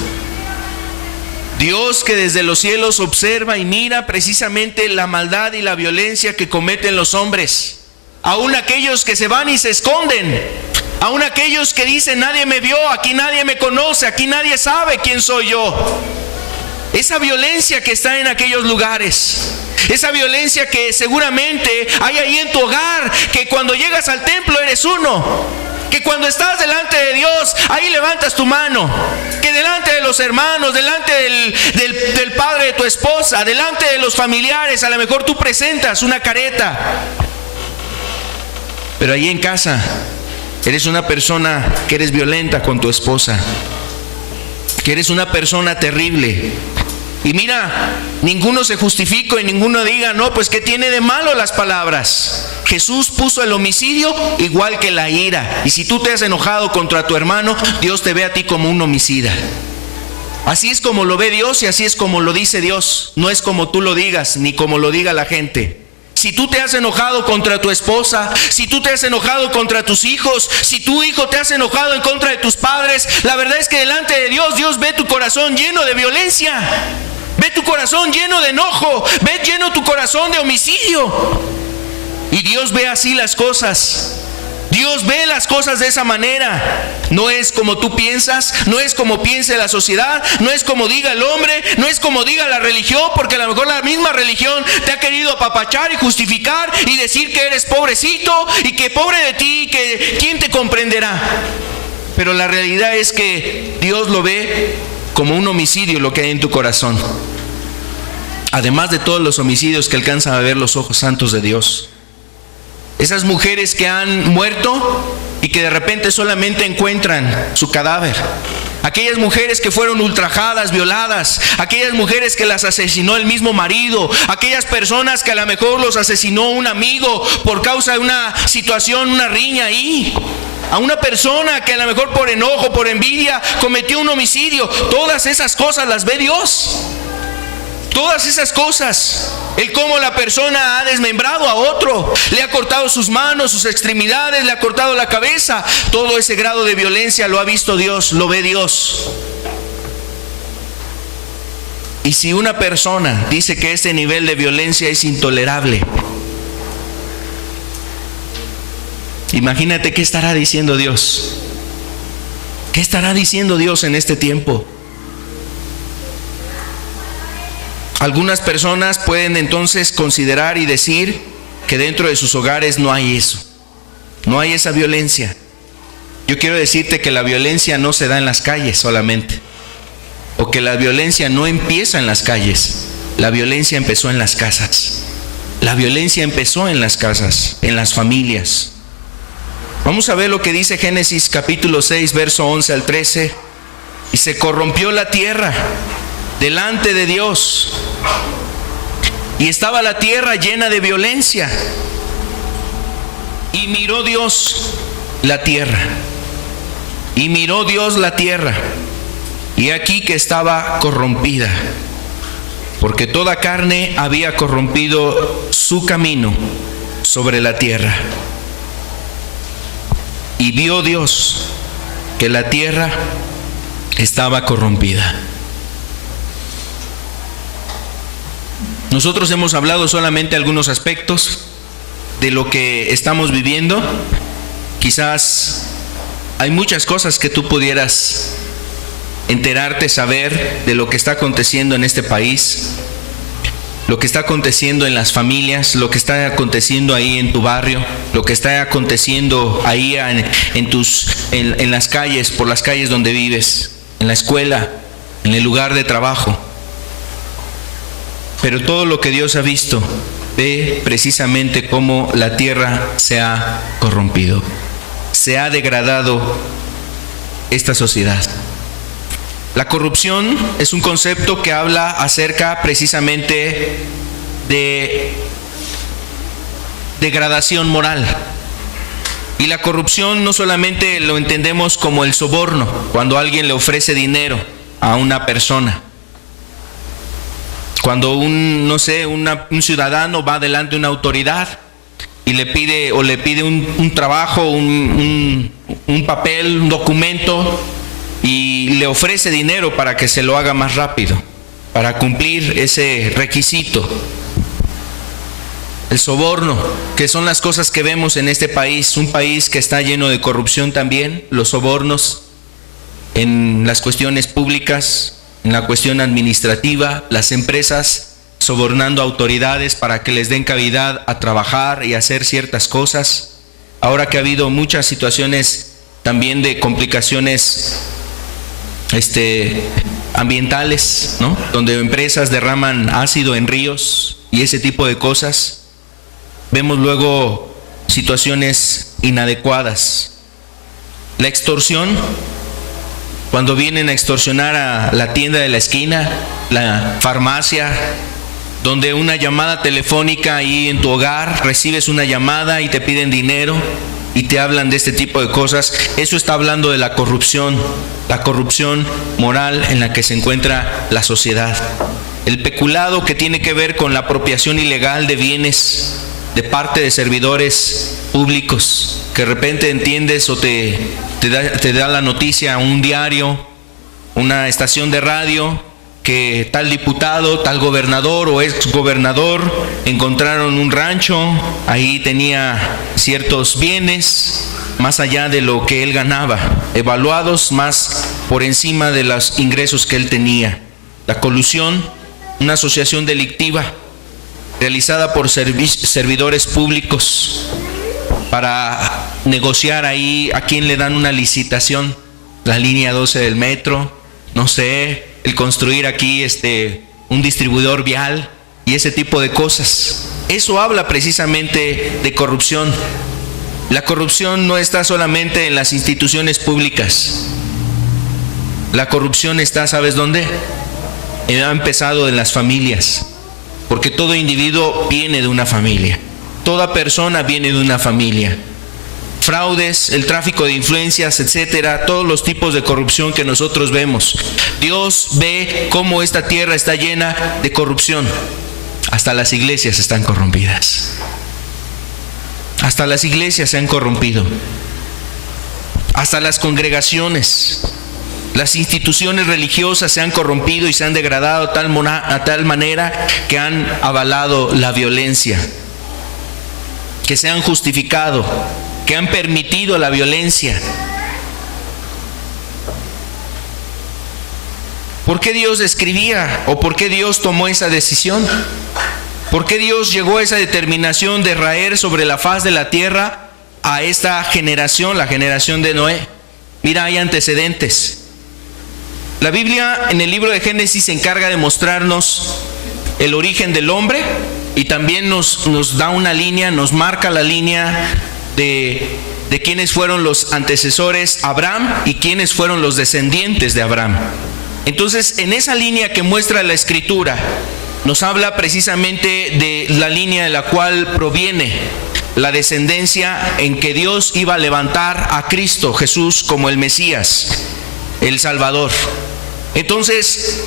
Dios que desde los cielos observa y mira precisamente la maldad y la violencia que cometen los hombres, aún aquellos que se van y se esconden, aún aquellos que dicen nadie me vio, aquí nadie me conoce, aquí nadie sabe quién soy yo. Esa violencia que está en aquellos lugares, esa violencia que seguramente hay ahí en tu hogar, que cuando llegas al templo eres uno, que cuando estás delante de Dios, ahí levantas tu mano, que delante de los hermanos, delante del padre de tu esposa, delante de los familiares, a lo mejor tú presentas una careta, pero ahí en casa eres una persona que eres violenta con tu esposa, que eres una persona terrible. Y mira, ninguno se justifica y ninguno diga, no, pues ¿qué tiene de malo las palabras? Jesús puso el homicidio igual que la ira. Y si tú te has enojado contra tu hermano, Dios te ve a ti como un homicida. Así es como lo ve Dios y así es como lo dice Dios. No es como tú lo digas ni como lo diga la gente. Si tú te has enojado contra tu esposa, si tú te has enojado contra tus hijos, si tu hijo te has enojado en contra de tus padres, la verdad es que delante de Dios, Dios ve tu corazón lleno de violencia. Ve tu corazón lleno de enojo, ve lleno tu corazón de homicidio. Y Dios ve así las cosas. Dios ve las cosas de esa manera. No es como tú piensas, no es como piense la sociedad, no es como diga el hombre, no es como diga la religión, porque a lo mejor la misma religión te ha querido apapachar y justificar y decir que eres pobrecito y que pobre de ti, que ¿quién te comprenderá? Pero la realidad es que Dios lo ve como un homicidio lo que hay en tu corazón, además de todos los homicidios que alcanzan a ver los ojos santos de Dios. Esas mujeres que han muerto y que de repente solamente encuentran su cadáver. Aquellas mujeres que fueron ultrajadas, violadas. Aquellas mujeres que las asesinó el mismo marido. Aquellas personas que a lo mejor los asesinó un amigo por causa de una situación, una riña ahí. A una persona que a lo mejor por enojo, por envidia, cometió un homicidio. Todas esas cosas las ve Dios. Todas esas cosas, el cómo la persona ha desmembrado a otro, le ha cortado sus manos, sus extremidades, le ha cortado la cabeza, todo ese grado de violencia lo ha visto Dios, lo ve Dios. Y si una persona dice que ese nivel de violencia es intolerable, imagínate qué estará diciendo Dios. ¿Qué estará diciendo Dios en este tiempo? Algunas personas pueden entonces considerar y decir que dentro de sus hogares no hay eso, no hay esa violencia. Yo quiero decirte que la violencia no se da en las calles solamente, o que la violencia no empieza en las calles. La violencia empezó en las casas. La violencia empezó en las casas, en las familias. Vamos a ver lo que dice Génesis capítulo 6, verso 11 al 13. Y se corrompió la tierra delante de Dios, y estaba la tierra llena de violencia. Y miró Dios la tierra, y miró Dios la tierra, y aquí que estaba corrompida, porque toda carne había corrompido su camino sobre la tierra. Y vio Dios que la tierra estaba corrompida. Nosotros hemos hablado solamente algunos aspectos de lo que estamos viviendo. Quizás hay muchas cosas que tú pudieras enterarte, saber de lo que está aconteciendo en este país, lo que está aconteciendo en las familias, lo que está aconteciendo ahí en tu barrio, lo que está aconteciendo ahí en las calles, por las calles donde vives, en la escuela, en el lugar de trabajo. Pero todo lo que Dios ha visto, ve precisamente cómo la tierra se ha corrompido, se ha degradado esta sociedad. La corrupción es un concepto que habla acerca precisamente de degradación moral. Y la corrupción no solamente lo entendemos como el soborno, cuando alguien le ofrece dinero a una persona, Cuando un ciudadano va delante de una autoridad y le pide un trabajo, un papel, un documento, y le ofrece dinero para que se lo haga más rápido, para cumplir ese requisito. El soborno, que son las cosas que vemos en este país, un país que está lleno de corrupción también, los sobornos en las cuestiones públicas, en la cuestión administrativa, las empresas sobornando a autoridades para que les den cavidad a trabajar y hacer ciertas cosas. Ahora que ha habido muchas situaciones también de complicaciones ambientales, ¿no? Donde empresas derraman ácido en ríos y ese tipo de cosas, vemos luego situaciones inadecuadas. La extorsión, cuando vienen a extorsionar a la tienda de la esquina, la farmacia, donde una llamada telefónica ahí en tu hogar, recibes una llamada y te piden dinero y te hablan de este tipo de cosas. Eso está hablando de la corrupción moral en la que se encuentra la sociedad. El peculado, que tiene que ver con la apropiación ilegal de bienes de parte de servidores públicos, que de repente entiendes o te da la noticia un diario, una estación de radio, que tal diputado, tal gobernador o ex gobernador encontraron un rancho, ahí tenía ciertos bienes más allá de lo que él ganaba, evaluados más por encima de los ingresos que él tenía. La colusión, una asociación delictiva realizada por servidores públicos para negociar ahí a quién le dan una licitación, la línea 12 del metro, no sé, el construir aquí un distribuidor vial y ese tipo de cosas. Eso habla precisamente de corrupción. La corrupción no está solamente en las instituciones públicas. La corrupción está, ¿sabes dónde? Ha empezado en las familias, porque todo individuo viene de una familia. Toda persona viene de una familia. Fraudes, el tráfico de influencias, etcétera, todos los tipos de corrupción que nosotros vemos. Dios ve cómo esta tierra está llena de corrupción. Hasta las iglesias están corrompidas. Hasta las iglesias se han corrompido. Hasta las congregaciones, las instituciones religiosas se han corrompido y se han degradado a tal manera que han avalado la violencia, que se han justificado, que han permitido la violencia. ¿Por qué Dios escribía o por qué Dios tomó esa decisión? ¿Por qué Dios llegó a esa determinación de raer sobre la faz de la tierra a esta generación, la generación de Noé? Mira, hay antecedentes. La Biblia en el libro de Génesis se encarga de mostrarnos el origen del hombre y también nos da una línea, nos marca la línea de quiénes fueron los antecesores Abraham y quiénes fueron los descendientes de Abraham. Entonces, en esa línea que muestra la Escritura, nos habla precisamente de la línea de la cual proviene la descendencia en que Dios iba a levantar a Cristo Jesús como el Mesías, el Salvador. Entonces,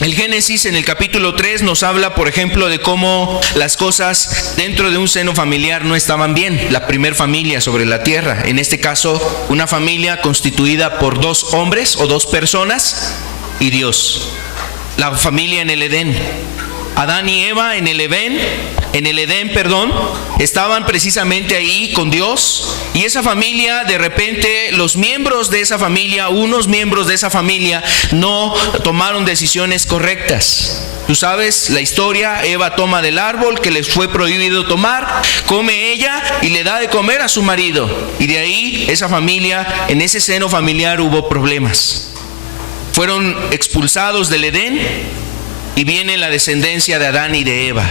el Génesis en el capítulo 3 nos habla, por ejemplo, de cómo las cosas dentro de un seno familiar no estaban bien. La primer familia sobre la tierra, en este caso, una familia constituida por dos hombres o dos personas y Dios. La familia en el Edén. Adán y Eva en el Edén, estaban precisamente ahí con Dios, y esa familia, de repente, unos miembros de esa familia no tomaron decisiones correctas. Tú sabes la historia. Eva toma del árbol que les fue prohibido tomar, come ella y le da de comer a su marido, y de ahí esa familia, en ese seno familiar hubo problemas. Fueron expulsados del Edén y viene la descendencia de Adán y de Eva,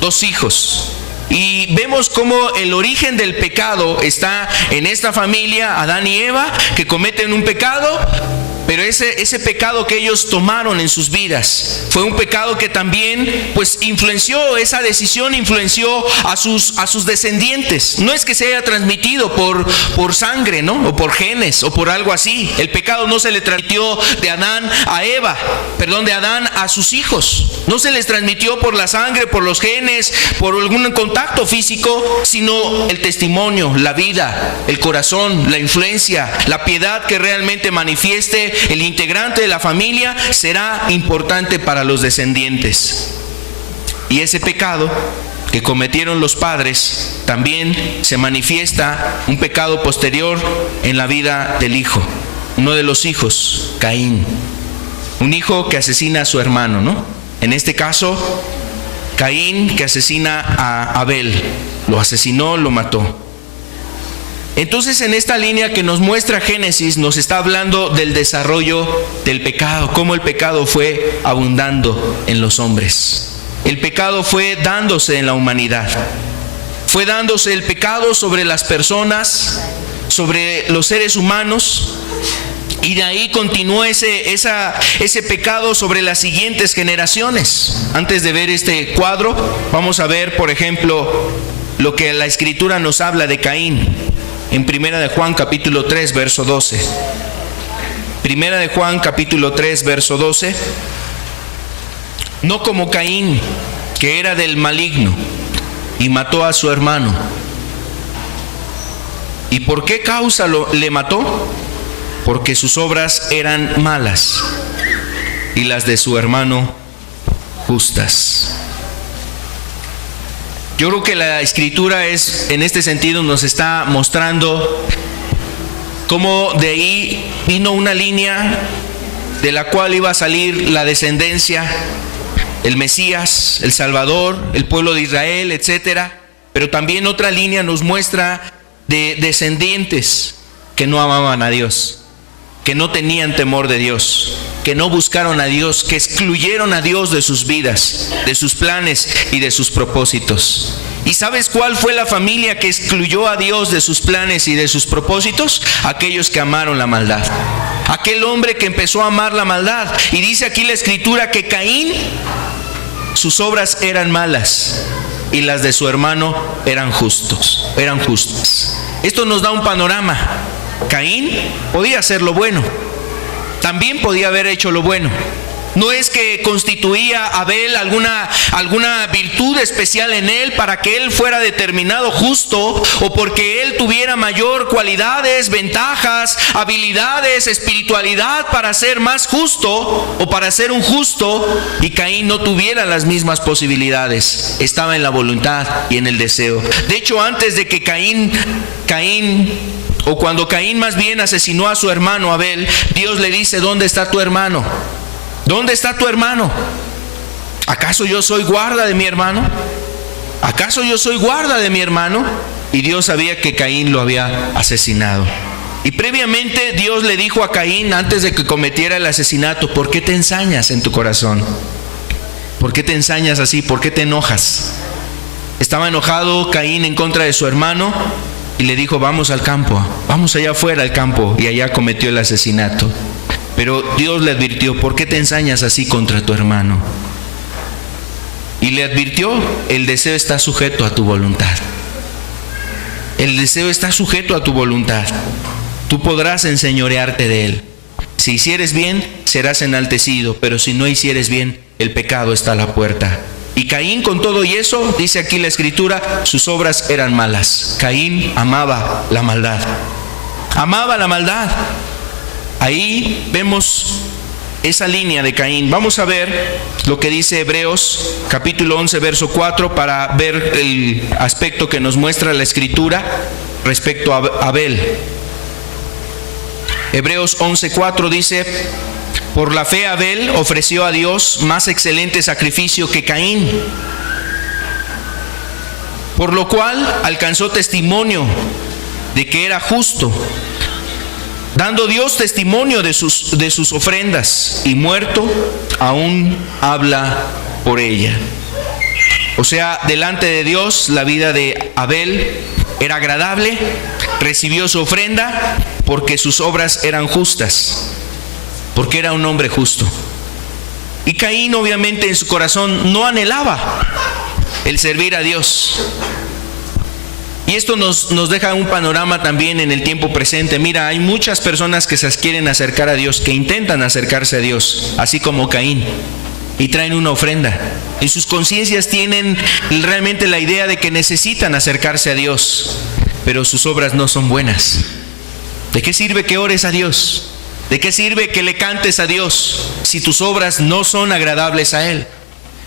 dos hijos. Y vemos cómo el origen del pecado está en esta familia, Adán y Eva, que cometen un pecado, Pero ese pecado que ellos tomaron en sus vidas fue un pecado que también pues influenció, esa decisión influenció a sus descendientes. No es que se haya transmitido por sangre, ¿no? O por genes o por algo así. El pecado no se le transmitió de Adán a sus hijos. No se les transmitió por la sangre, por los genes, por algún contacto físico, sino el testimonio, la vida, el corazón, la influencia, la piedad que realmente manifieste el integrante de la familia será importante para los descendientes. Y ese pecado que cometieron los padres también se manifiesta un pecado posterior en la vida del hijo, uno de los hijos, Caín, un hijo que asesina a su hermano, ¿no? En este caso, Caín que asesina a Abel, lo asesinó, lo mató. Entonces, en esta línea que nos muestra Génesis, nos está hablando del desarrollo del pecado, cómo el pecado fue abundando en los hombres. El pecado fue dándose en la humanidad. Fue dándose el pecado sobre las personas, sobre los seres humanos, y de ahí continuó ese pecado sobre las siguientes generaciones. Antes de ver este cuadro, vamos a ver, por ejemplo, lo que la Escritura nos habla de Caín. En Primera de Juan capítulo 3 verso 12. Primera de Juan capítulo 3 verso 12. No como Caín, que era del maligno y mató a su hermano. ¿Y por qué causa le mató? Porque sus obras eran malas y las de su hermano justas. Yo creo que la Escritura en este sentido nos está mostrando cómo de ahí vino una línea de la cual iba a salir la descendencia, el Mesías, el Salvador, el pueblo de Israel, etcétera. Pero también otra línea nos muestra de descendientes que no amaban a Dios, que no tenían temor de Dios, que no buscaron a Dios, que excluyeron a Dios de sus vidas, de sus planes y de sus propósitos. ¿Y sabes cuál fue la familia que excluyó a Dios de sus planes y de sus propósitos? Aquellos que amaron la maldad. Aquel hombre que empezó a amar la maldad. Y dice aquí la Escritura que Caín, sus obras eran malas y las de su hermano eran justas. Esto nos da un panorama. Caín podía hacer lo bueno, también podía haber hecho lo bueno. No es que constituía a Abel alguna virtud especial en él para que él fuera determinado justo, o porque él tuviera mayor cualidades, ventajas, habilidades, espiritualidad para ser más justo o para ser un justo, y Caín no tuviera las mismas posibilidades. Estaba en la voluntad y en el deseo. De hecho, antes de que cuando Caín más bien asesinó a su hermano Abel, Dios le dice: ¿dónde está tu hermano? ¿Dónde está tu hermano? ¿Acaso yo soy guarda de mi hermano? ¿Acaso yo soy guarda de mi hermano? Y Dios sabía que Caín lo había asesinado. Y previamente Dios le dijo a Caín, antes de que cometiera el asesinato: ¿por qué te ensañas en tu corazón? ¿Por qué te ensañas así? ¿Por qué te enojas? Estaba enojado Caín en contra de su hermano y le dijo: vamos al campo, vamos allá afuera al campo, y allá cometió el asesinato. Pero Dios le advirtió: ¿por qué te ensañas así contra tu hermano? Y le advirtió: el deseo está sujeto a tu voluntad. El deseo está sujeto a tu voluntad. Tú podrás enseñorearte de él. Si hicieres bien, serás enaltecido, pero si no hicieres bien, el pecado está a la puerta. Y Caín, con todo y eso, dice aquí la Escritura, sus obras eran malas. Caín amaba la maldad. Amaba la maldad. Ahí vemos esa línea de Caín. Vamos a ver lo que dice Hebreos capítulo 11 verso 4 para ver el aspecto que nos muestra la Escritura respecto a Abel. Hebreos 11:4 dice: por la fe Abel ofreció a Dios más excelente sacrificio que Caín, por lo cual alcanzó testimonio de que era justo, dando Dios testimonio de sus ofrendas, y muerto aún habla por ella. O sea, delante de Dios la vida de Abel era agradable, recibió su ofrenda porque sus obras eran justas. porque era un hombre justo. Y Caín obviamente en su corazón no anhelaba el servir a Dios. Y esto nos deja un panorama también en el tiempo presente. Mira, hay muchas personas que se quieren acercar a Dios, que intentan acercarse a Dios, así como Caín, y traen una ofrenda. En sus conciencias tienen realmente la idea de que necesitan acercarse a Dios, pero sus obras no son buenas. ¿De qué sirve que ores a Dios? ¿De qué sirve que le cantes a Dios si tus obras no son agradables a Él?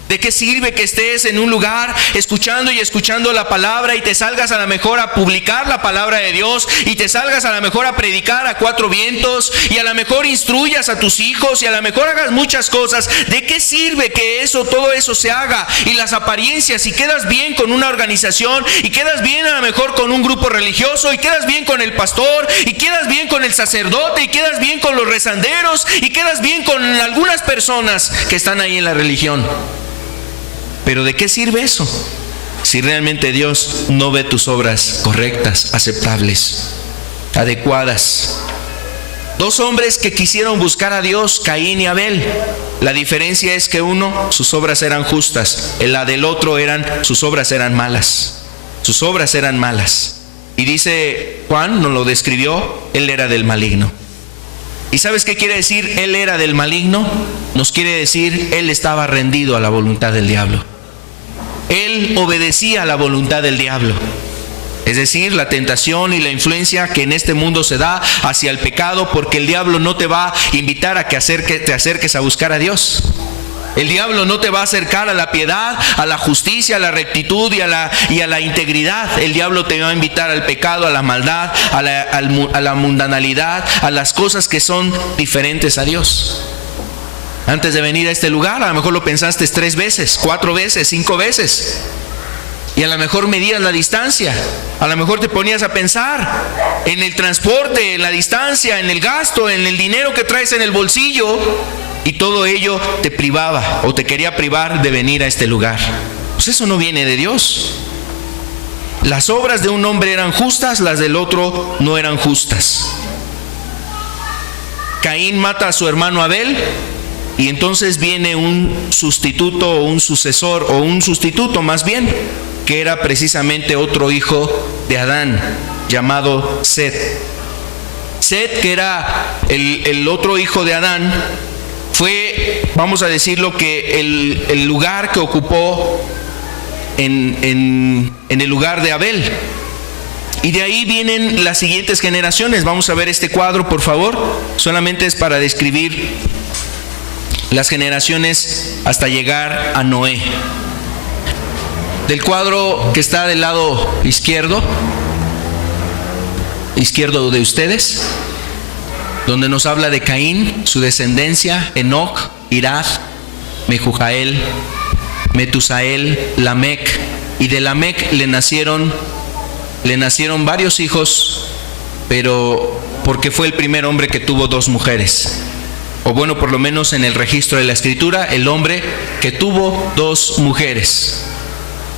¿De qué sirve que estés en un lugar escuchando la palabra y te salgas a lo mejor a publicar la palabra de Dios y te salgas a lo mejor a predicar a cuatro vientos y a lo mejor instruyas a tus hijos y a lo mejor hagas muchas cosas? ¿De qué sirve que todo eso se haga y las apariencias, y quedas bien con una organización y quedas bien a lo mejor con un grupo religioso y quedas bien con el pastor y quedas bien con el sacerdote y quedas bien con los rezanderos y quedas bien con algunas personas que están ahí en la religión? Pero ¿de qué sirve eso si realmente Dios no ve tus obras correctas, aceptables, adecuadas? Dos hombres que quisieron buscar a Dios, Caín y Abel. La diferencia es que uno, sus obras eran justas, la del otro sus obras eran malas. Sus obras eran malas. Y dice Juan, nos lo describió, él era del maligno. ¿Y sabes qué quiere decir él era del maligno? Nos quiere decir él estaba rendido a la voluntad del diablo. Él obedecía a la voluntad del diablo. Es decir, la tentación y la influencia que en este mundo se da hacia el pecado, porque el diablo no te va a invitar a que te acerques a buscar a Dios. El diablo no te va a acercar a la piedad, a la justicia, a la rectitud y a la integridad. El diablo te va a invitar al pecado, a la maldad, a la mundanalidad, a las cosas que son diferentes a Dios. Antes de venir a este lugar, a lo mejor lo pensaste 3 veces, 4 veces, 5 veces. Y a lo mejor medías la distancia. A lo mejor te ponías a pensar en el transporte, en la distancia, en el gasto, en el dinero que traes en el bolsillo. Y todo ello te privaba o te quería privar de venir a este lugar. Pues eso no viene de Dios. Las obras de un hombre eran justas, las del otro no eran justas. Caín mata a su hermano Abel. Y entonces viene un sustituto o un sucesor, o un sustituto más bien, que era precisamente otro hijo de Adán, llamado Set. Set, que era el otro hijo de Adán, fue, vamos a decirlo, que el lugar que ocupó en el lugar de Abel. Y de ahí vienen las siguientes generaciones. Vamos a ver este cuadro, por favor. Solamente es para describir las generaciones hasta llegar a Noé. Del cuadro que está del lado izquierdo de ustedes, donde nos habla de Caín, su descendencia, Enoc, Irad, Mehujael, Metusael, Lamec, y de Lamec le nacieron varios hijos, pero porque fue el primer hombre que tuvo 2 mujeres. O bueno, por lo menos en el registro de la escritura, el hombre que tuvo 2 mujeres.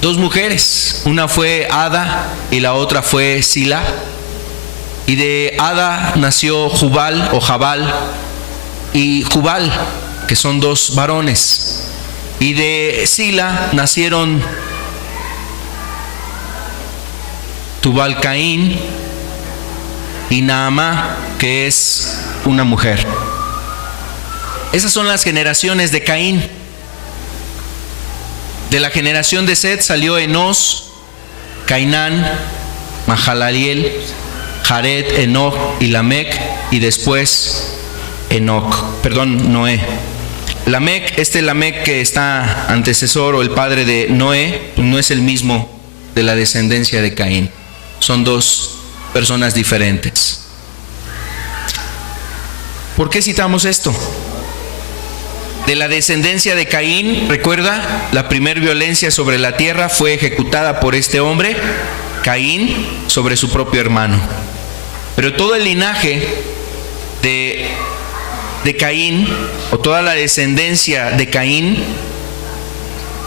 2 mujeres, una fue Ada y la otra fue Sila. Y de Ada nació Jubal o Jabal y Jubal, que son 2 varones. Y de Sila nacieron Tubal Caín y Naamá, que es una mujer. Esas son las generaciones de Caín. De la generación de Set salió Enos, Cainán, Mahalaleel, Jared, Enoc y Lamec, y después Noé. Lamec, Lamec que está antecesor o el padre de Noé, no es el mismo de la descendencia de Caín. Son 2 personas diferentes. ¿Por qué citamos esto? De la descendencia de Caín, recuerda, la primer violencia sobre la tierra fue ejecutada por este hombre, Caín, sobre su propio hermano. Pero todo el linaje de Caín, o toda la descendencia de Caín,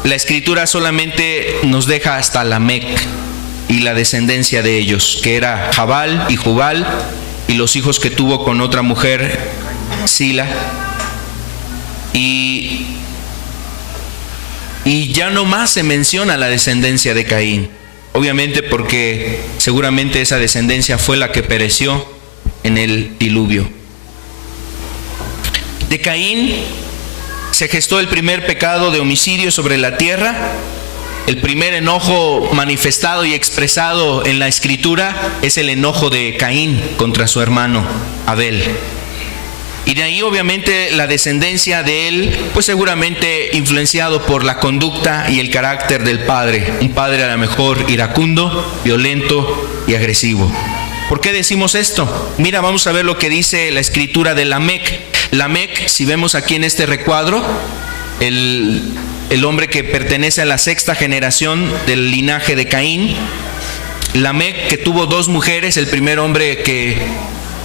la escritura solamente nos deja hasta Lamec y la descendencia de ellos, que era Jabal y Jubal, y los hijos que tuvo con otra mujer Sila, y ya no más se menciona la descendencia de Caín, obviamente porque seguramente esa descendencia fue la que pereció en el diluvio. De Caín se gestó el primer pecado de homicidio sobre la tierra. El primer enojo manifestado y expresado en la Escritura es el enojo de Caín contra su hermano Abel. Y de ahí obviamente la descendencia de él, pues seguramente influenciado por la conducta y el carácter del padre. Un padre a lo mejor iracundo, violento y agresivo. ¿Por qué decimos esto? Mira, vamos a ver lo que dice la Escritura de Lamec. Lamec, si vemos aquí en este recuadro, el hombre que pertenece a la sexta generación del linaje de Caín. Lamec, que tuvo 2 mujeres, el primer hombre que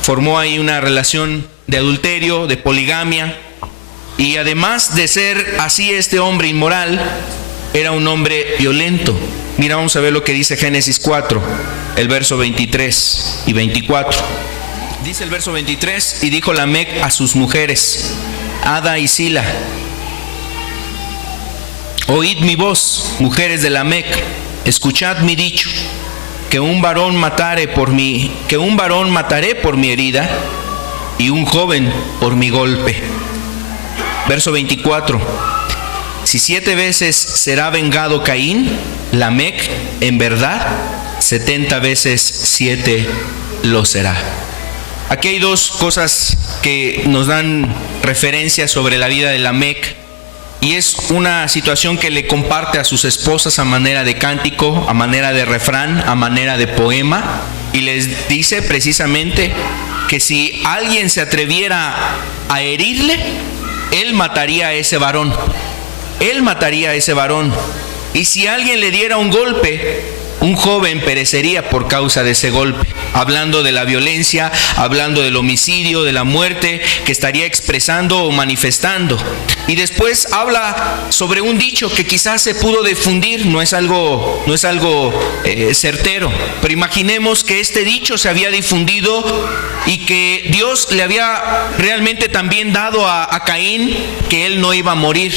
formó ahí una relación de adulterio, de poligamia, y además de ser así este hombre inmoral, era un hombre violento. Mira, vamos a ver lo que dice Génesis 4, el verso 23 y 24. Dice el verso 23: y dijo Lamec a sus mujeres, Ada y Sila: oíd mi voz, mujeres de Lamec, escuchad mi dicho, que un varón mataré por mi herida, y un joven por mi golpe. Verso 24: si 7 veces será vengado Caín, Lamec, en verdad, 70 veces 7 lo será. Aquí hay 2 cosas que nos dan referencia sobre la vida de Lamec, y es una situación que le comparte a sus esposas a manera de cántico, a manera de refrán, a manera de poema, y les dice precisamente que si alguien se atreviera a herirle, él mataría a ese varón. Él mataría a ese varón. Y si alguien le diera un golpe, un joven perecería por causa de ese golpe. Hablando de la violencia, hablando del homicidio, de la muerte que estaría expresando o manifestando. Y después habla sobre un dicho que quizás se pudo difundir, no es algo certero, pero imaginemos que este dicho se había difundido y que Dios le había realmente también dado a Caín que él no iba a morir.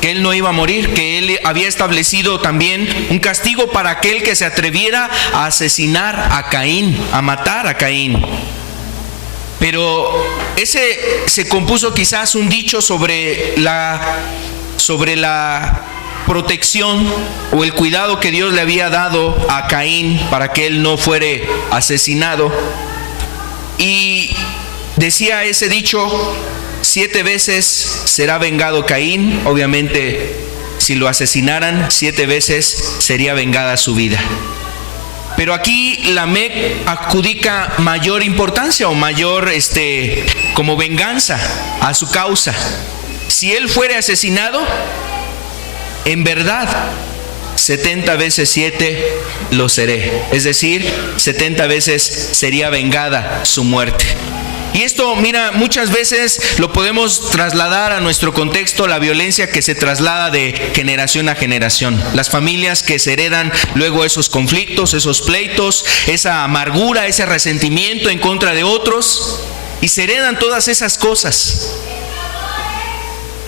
Que él no iba a morir, que él había establecido también un castigo para aquel que se atreviera a asesinar a Caín, a matar a Caín. Pero se compuso quizás un dicho sobre la protección o el cuidado que Dios le había dado a Caín para que él no fuere asesinado. Y decía ese dicho: 7 veces será vengado Caín. Obviamente, si lo asesinaran, 7 veces sería vengada su vida. Pero aquí Lamec adjudica mayor importancia o mayor como venganza a su causa. Si él fuere asesinado, en verdad 70 veces 7 lo seré. Es decir, 70 veces sería vengada su muerte. Y esto, mira, muchas veces lo podemos trasladar a nuestro contexto, la violencia que se traslada de generación a generación. Las familias que se heredan luego esos conflictos, esos pleitos, esa amargura, ese resentimiento en contra de otros, y se heredan todas esas cosas.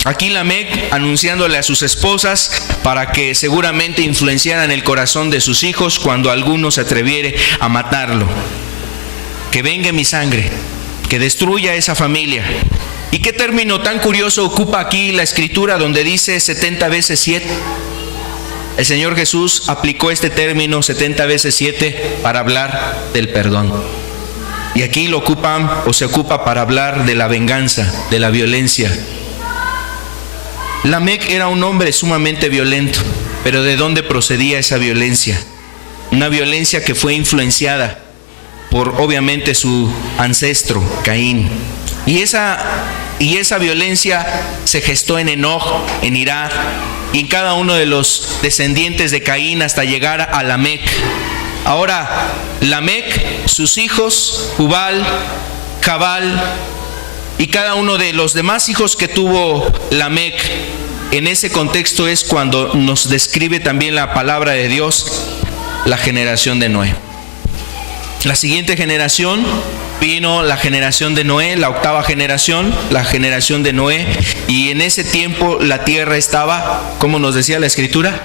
Aquí Lamec anunciándole a sus esposas para que seguramente influenciaran el corazón de sus hijos cuando alguno se atreviere a matarlo. Que venga mi sangre, que destruya esa familia. ¿Y qué término tan curioso ocupa aquí la Escritura donde dice 70 veces 7? El Señor Jesús aplicó este término 70 veces 7 para hablar del perdón. Y aquí lo ocupan o se ocupa para hablar de la venganza, de la violencia. Lamec era un hombre sumamente violento, pero ¿de dónde procedía esa violencia? Una violencia que fue influenciada por obviamente su ancestro Caín. Y esa violencia se gestó en Enoc, en Irad, y en cada uno de los descendientes de Caín hasta llegar a Lamec. Ahora, Lamec, sus hijos, Jubal, Jabal y cada uno de los demás hijos que tuvo Lamec, en ese contexto es cuando nos describe también la palabra de Dios, la generación de Noé. La siguiente generación vino la generación de Noé, la octava generación, la generación de Noé, y en ese tiempo la tierra estaba, como nos decía la Escritura,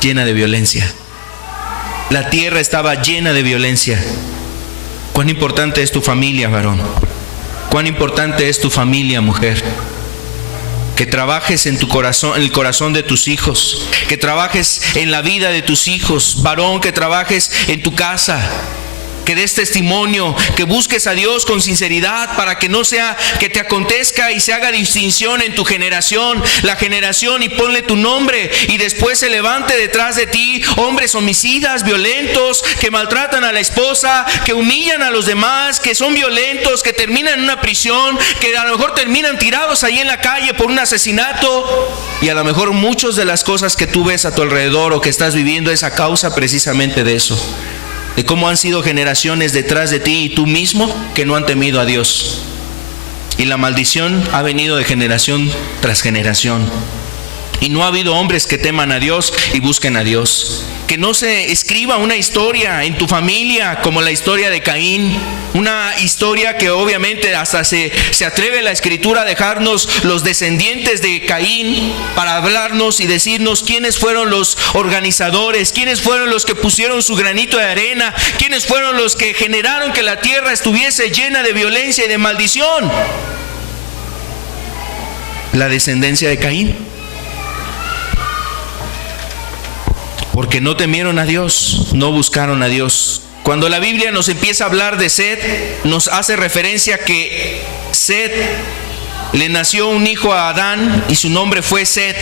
llena de violencia. La tierra estaba llena de violencia. ¿Cuán importante es tu familia, varón? ¿Cuán importante es tu familia, mujer? Que trabajes en tu corazón, en el corazón de tus hijos, que trabajes en la vida de tus hijos, varón, que trabajes en tu casa, que des testimonio, que busques a Dios con sinceridad para que no sea que te acontezca y se haga distinción en tu generación, la generación, y ponle tu nombre, y después se levante detrás de ti hombres homicidas, violentos, que maltratan a la esposa, que humillan a los demás, que son violentos, que terminan en una prisión, que a lo mejor terminan tirados ahí en la calle por un asesinato, y a lo mejor muchas de las cosas que tú ves a tu alrededor o que estás viviendo es a causa precisamente de eso. De cómo han sido generaciones detrás de ti y tú mismo que no han temido a Dios. Y la maldición ha venido de generación tras generación. Y no ha habido hombres que teman a Dios y busquen a Dios. Que no se escriba una historia en tu familia como la historia de Caín. Una historia que obviamente hasta se atreve la Escritura a dejarnos los descendientes de Caín para hablarnos y decirnos quiénes fueron los organizadores, quiénes fueron los que pusieron su granito de arena, quiénes fueron los que generaron que la tierra estuviese llena de violencia y de maldición. La descendencia de Caín. Porque no temieron a Dios, no buscaron a Dios. Cuando la Biblia nos empieza a hablar de Set, nos hace referencia que Set le nació un hijo a Adán y su nombre fue Set.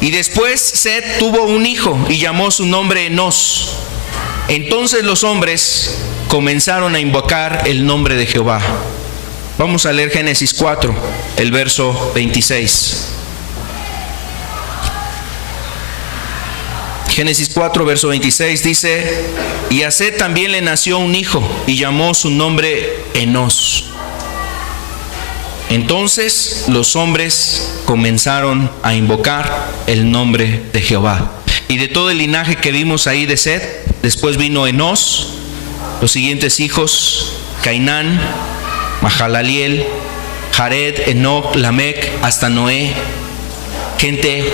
Y después Set tuvo un hijo y llamó su nombre Enos. Entonces los hombres comenzaron a invocar el nombre de Jehová. Vamos a leer Génesis 4, el verso 26. Génesis 4, verso 26 dice: y a Set también le nació un hijo y llamó su nombre Enos. Entonces los hombres comenzaron a invocar el nombre de Jehová. Y de todo el linaje que vimos ahí de Set, después vino Enos, los siguientes hijos: Cainán, Mahalaleel, Jared, Enoc, Lamec, hasta Noé. Gente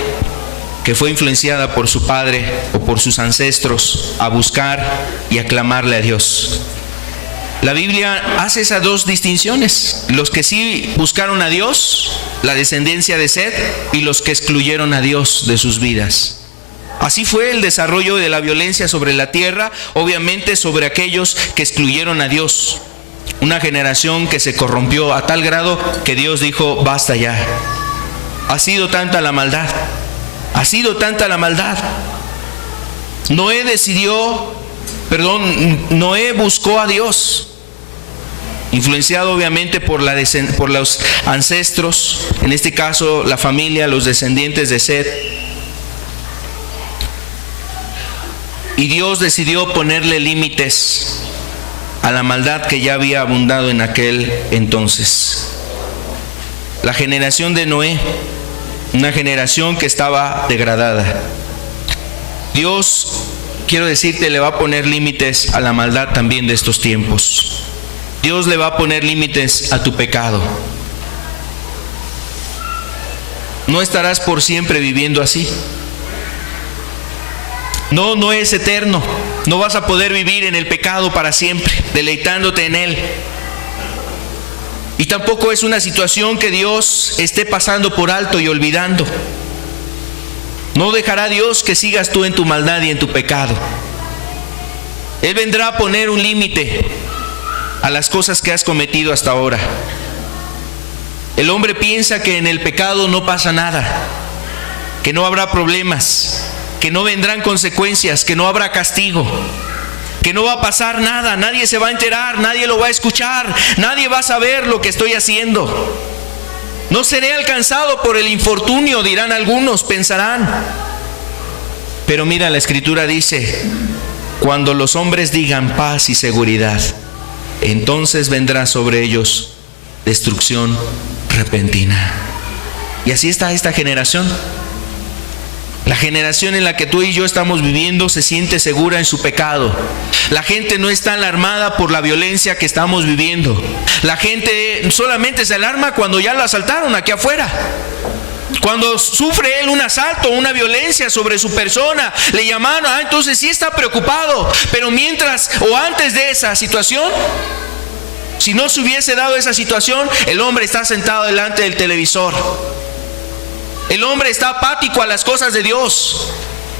que fue influenciada por su padre o por sus ancestros a buscar y a clamarle a Dios. La Biblia hace esas dos distinciones: los que sí buscaron a Dios, la descendencia de Set, y los que excluyeron a Dios de sus vidas. Así fue el desarrollo de la violencia sobre la tierra, obviamente sobre aquellos que excluyeron a Dios. Una generación que se corrompió a tal grado que Dios dijo: basta ya. Ha sido tanta la maldad. Ha sido tanta la maldad. Noé buscó a Dios, influenciado obviamente por los ancestros, en este caso la familia, los descendientes de Set. Y Dios decidió ponerle límites a la maldad que ya había abundado en aquel entonces. La generación de Noé, una generación que estaba degradada. Dios, quiero decirte, le va a poner límites a la maldad también de estos tiempos. Dios le va a poner límites a tu pecado. No estarás por siempre viviendo así. No es eterno. No vas a poder vivir en el pecado para siempre, deleitándote en él. Y tampoco es una situación que Dios esté pasando por alto y olvidando. No dejará Dios que sigas tú en tu maldad y en tu pecado. Él vendrá a poner un límite a las cosas que has cometido hasta ahora. El hombre piensa que en el pecado no pasa nada, que no habrá problemas, que no vendrán consecuencias, que no habrá castigo, que no va a pasar nada, nadie se va a enterar, nadie lo va a escuchar, nadie va a saber lo que estoy haciendo. No seré alcanzado por el infortunio, dirán algunos, pensarán. Pero mira, la Escritura dice: cuando los hombres digan paz y seguridad, entonces vendrá sobre ellos destrucción repentina. Y así está esta generación. La generación en la que tú y yo estamos viviendo se siente segura en su pecado. La gente no está alarmada por la violencia que estamos viviendo. La gente solamente se alarma cuando ya lo asaltaron aquí afuera. Cuando sufre él un asalto, una violencia sobre su persona, le llamaron, entonces sí está preocupado. Pero mientras o antes de esa situación, si no se hubiese dado esa situación, el hombre está sentado delante del televisor. El hombre está apático a las cosas de Dios.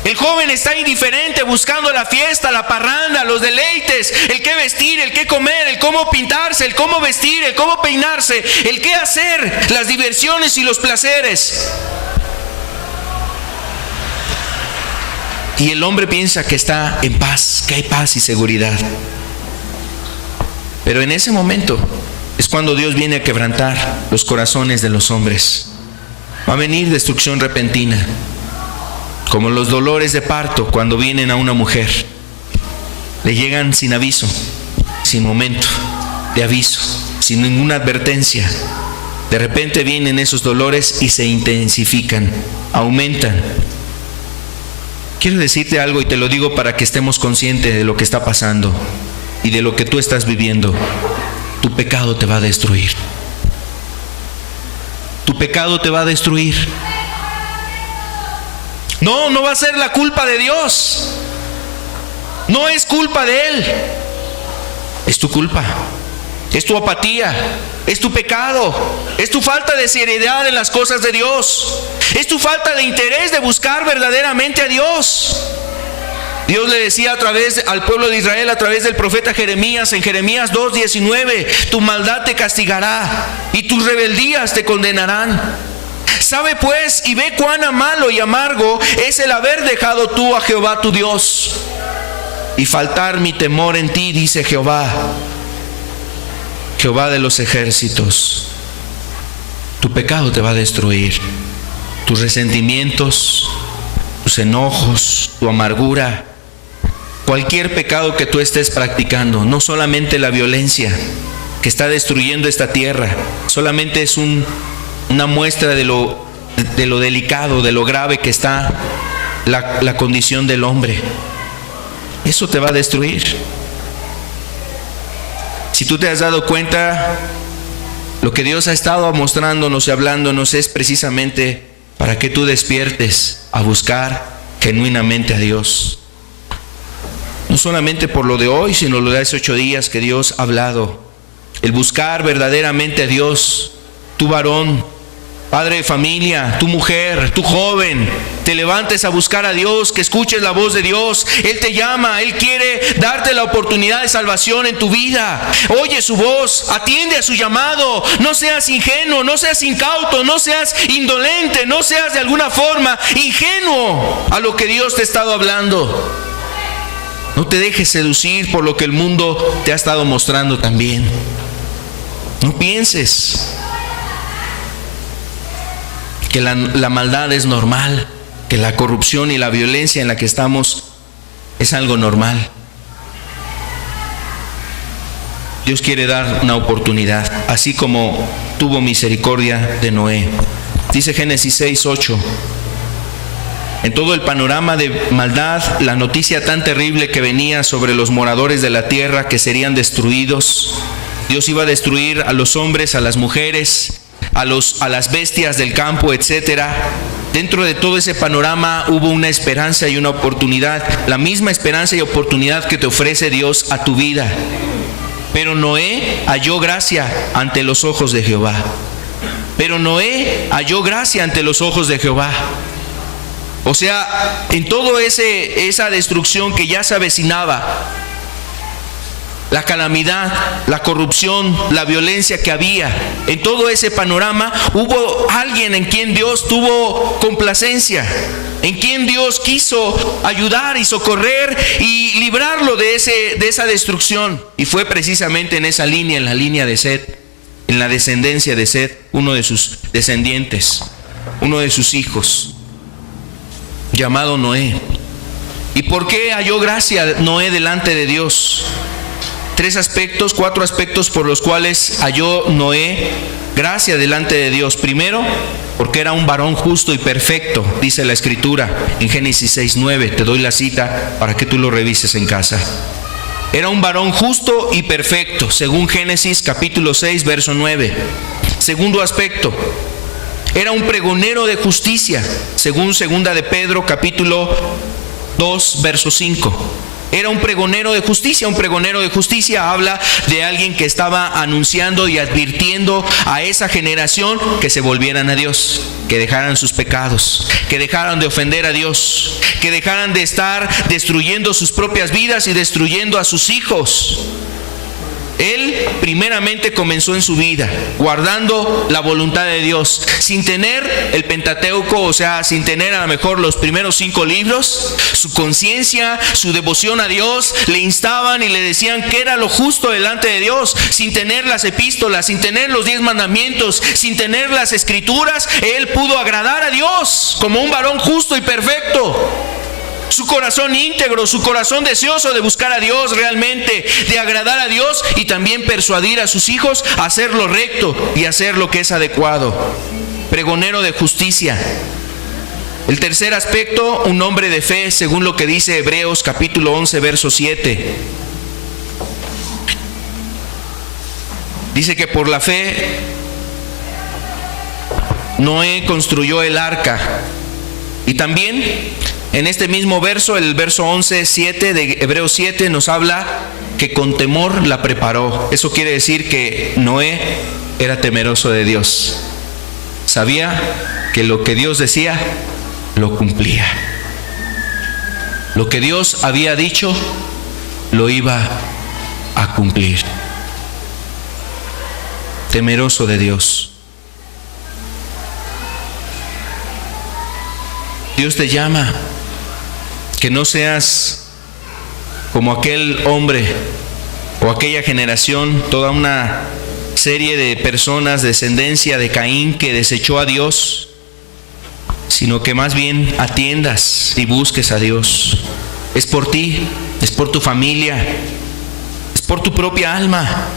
El joven está indiferente, buscando la fiesta, la parranda, los deleites, el qué vestir, el qué comer, el cómo pintarse, el cómo vestir, el cómo peinarse, el qué hacer, las diversiones y los placeres. Y el hombre piensa que está en paz, que hay paz y seguridad. Pero en ese momento es cuando Dios viene a quebrantar los corazones de los hombres. Va a venir destrucción repentina, como los dolores de parto cuando vienen a una mujer. Le llegan sin aviso, sin momento de aviso, sin ninguna advertencia. De repente vienen esos dolores y se intensifican, aumentan. Quiero decirte algo y te lo digo para que estemos conscientes de lo que está pasando y de lo que tú estás viviendo. Tu pecado te va a destruir. Tu pecado te va a destruir. No va a ser la culpa de Dios. No es culpa de Él. Es tu culpa. Es tu apatía. Es tu pecado. Es tu falta de seriedad en las cosas de Dios. Es tu falta de interés de buscar verdaderamente a Dios. Dios le decía al pueblo de Israel a través del profeta Jeremías, en Jeremías 2:19, tu maldad te castigará y tus rebeldías te condenarán. Sabe pues y ve cuán malo y amargo es el haber dejado tú a Jehová tu Dios y faltar mi temor en ti, dice Jehová, Jehová de los ejércitos. Tu pecado te va a destruir. Tus resentimientos, tus enojos, tu amargura, cualquier pecado que tú estés practicando, no solamente la violencia que está destruyendo esta tierra, solamente es una muestra de lo delicado, de lo grave que está la condición del hombre. Eso te va a destruir. Si tú te has dado cuenta, lo que Dios ha estado mostrándonos y hablándonos es precisamente para que tú despiertes a buscar genuinamente a Dios. No solamente por lo de hoy, sino lo de hace 8 días que Dios ha hablado. El buscar verdaderamente a Dios. Tu varón, padre de familia, tu mujer, tu joven, te levantes a buscar a Dios, que escuches la voz de Dios. Él te llama, Él quiere darte la oportunidad de salvación en tu vida. Oye su voz, atiende a su llamado. No seas ingenuo, no seas incauto, no seas indolente, no seas de alguna forma ingenuo a lo que Dios te ha estado hablando. No te dejes seducir por lo que el mundo te ha estado mostrando también. No pienses que la maldad es normal, que la corrupción y la violencia en la que estamos es algo normal. Dios quiere dar una oportunidad, así como tuvo misericordia de Noé. Dice Génesis 6:8. En todo el panorama de maldad, la noticia tan terrible que venía sobre los moradores de la tierra, que serían destruidos. Dios iba a destruir a los hombres, a las mujeres, a las bestias del campo, etcétera. Dentro de todo ese panorama hubo una esperanza y una oportunidad, la misma esperanza y oportunidad que te ofrece Dios a tu vida. Pero Noé halló gracia ante los ojos de Jehová. Pero Noé halló gracia ante los ojos de Jehová. O sea, en todo esa destrucción que ya se avecinaba, la calamidad, la corrupción, la violencia que había, en todo ese panorama hubo alguien en quien Dios tuvo complacencia, en quien Dios quiso ayudar y socorrer y librarlo de esa destrucción. Y fue precisamente en esa línea, en la línea de Set, en la descendencia de Set, uno de sus descendientes, uno de sus hijos, llamado Noé. ¿Y por qué halló gracia Noé delante de Dios? 4 aspectos por los cuales halló Noé gracia delante de Dios. Primero, porque era un varón justo y perfecto, dice la Escritura en Génesis 6:9. Te doy la cita para que tú lo revises en casa. Era un varón justo y perfecto, según Génesis capítulo 6, verso 9. Segundo aspecto, era un pregonero de justicia, según segunda de Pedro capítulo 2, verso 5. Era un pregonero de justicia. Un pregonero de justicia habla de alguien que estaba anunciando y advirtiendo a esa generación que se volvieran a Dios, que dejaran sus pecados, que dejaran de ofender a Dios, que dejaran de estar destruyendo sus propias vidas y destruyendo a sus hijos. Él primeramente comenzó en su vida guardando la voluntad de Dios, sin tener el Pentateuco, o sea, sin tener a lo mejor los primeros 5 libros. Su conciencia, su devoción a Dios le instaban y le decían que era lo justo delante de Dios, sin tener las epístolas, sin tener los 10 mandamientos, sin tener las escrituras. Él pudo agradar a Dios como un varón justo y perfecto. Su corazón íntegro, su corazón deseoso de buscar a Dios realmente, de agradar a Dios y también persuadir a sus hijos a hacer lo recto y hacer lo que es adecuado. Pregonero de justicia. El tercer aspecto, un hombre de fe, según lo que dice Hebreos capítulo 11, verso 7. Dice que por la fe Noé construyó el arca. Y también en este mismo verso, el verso 11, 7 de Hebreos 7, nos habla que con temor la preparó. Eso quiere decir que Noé era temeroso de Dios. Sabía que lo que Dios decía, lo cumplía. Lo que Dios había dicho, lo iba a cumplir. Temeroso de Dios. Dios te llama. Que no seas como aquel hombre o aquella generación, toda una serie de personas, descendencia de Caín, que desechó a Dios, sino que más bien atiendas y busques a Dios. Es por ti, es por tu familia, es por tu propia alma,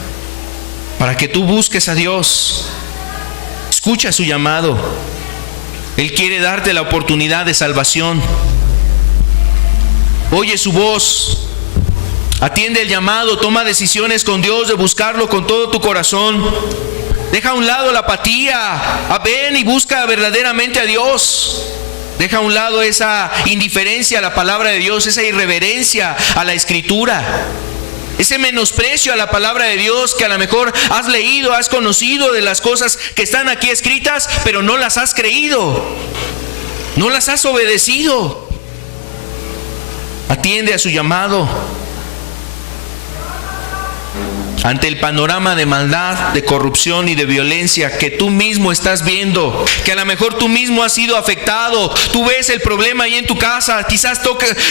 para que tú busques a Dios. Escucha su llamado. Él quiere darte la oportunidad de salvación. Oye su voz, atiende el llamado, toma decisiones con Dios de buscarlo con todo tu corazón. Deja a un lado la apatía, ven y busca verdaderamente a Dios. Deja a un lado esa indiferencia a la palabra de Dios, esa irreverencia a la Escritura, ese menosprecio a la palabra de Dios que a lo mejor has leído, has conocido de las cosas que están aquí escritas, pero no las has creído, no las has obedecido. Atiende a su llamado. Ante el panorama de maldad, de corrupción y de violencia que tú mismo estás viendo, que a lo mejor tú mismo has sido afectado, tú ves el problema ahí en tu casa, quizás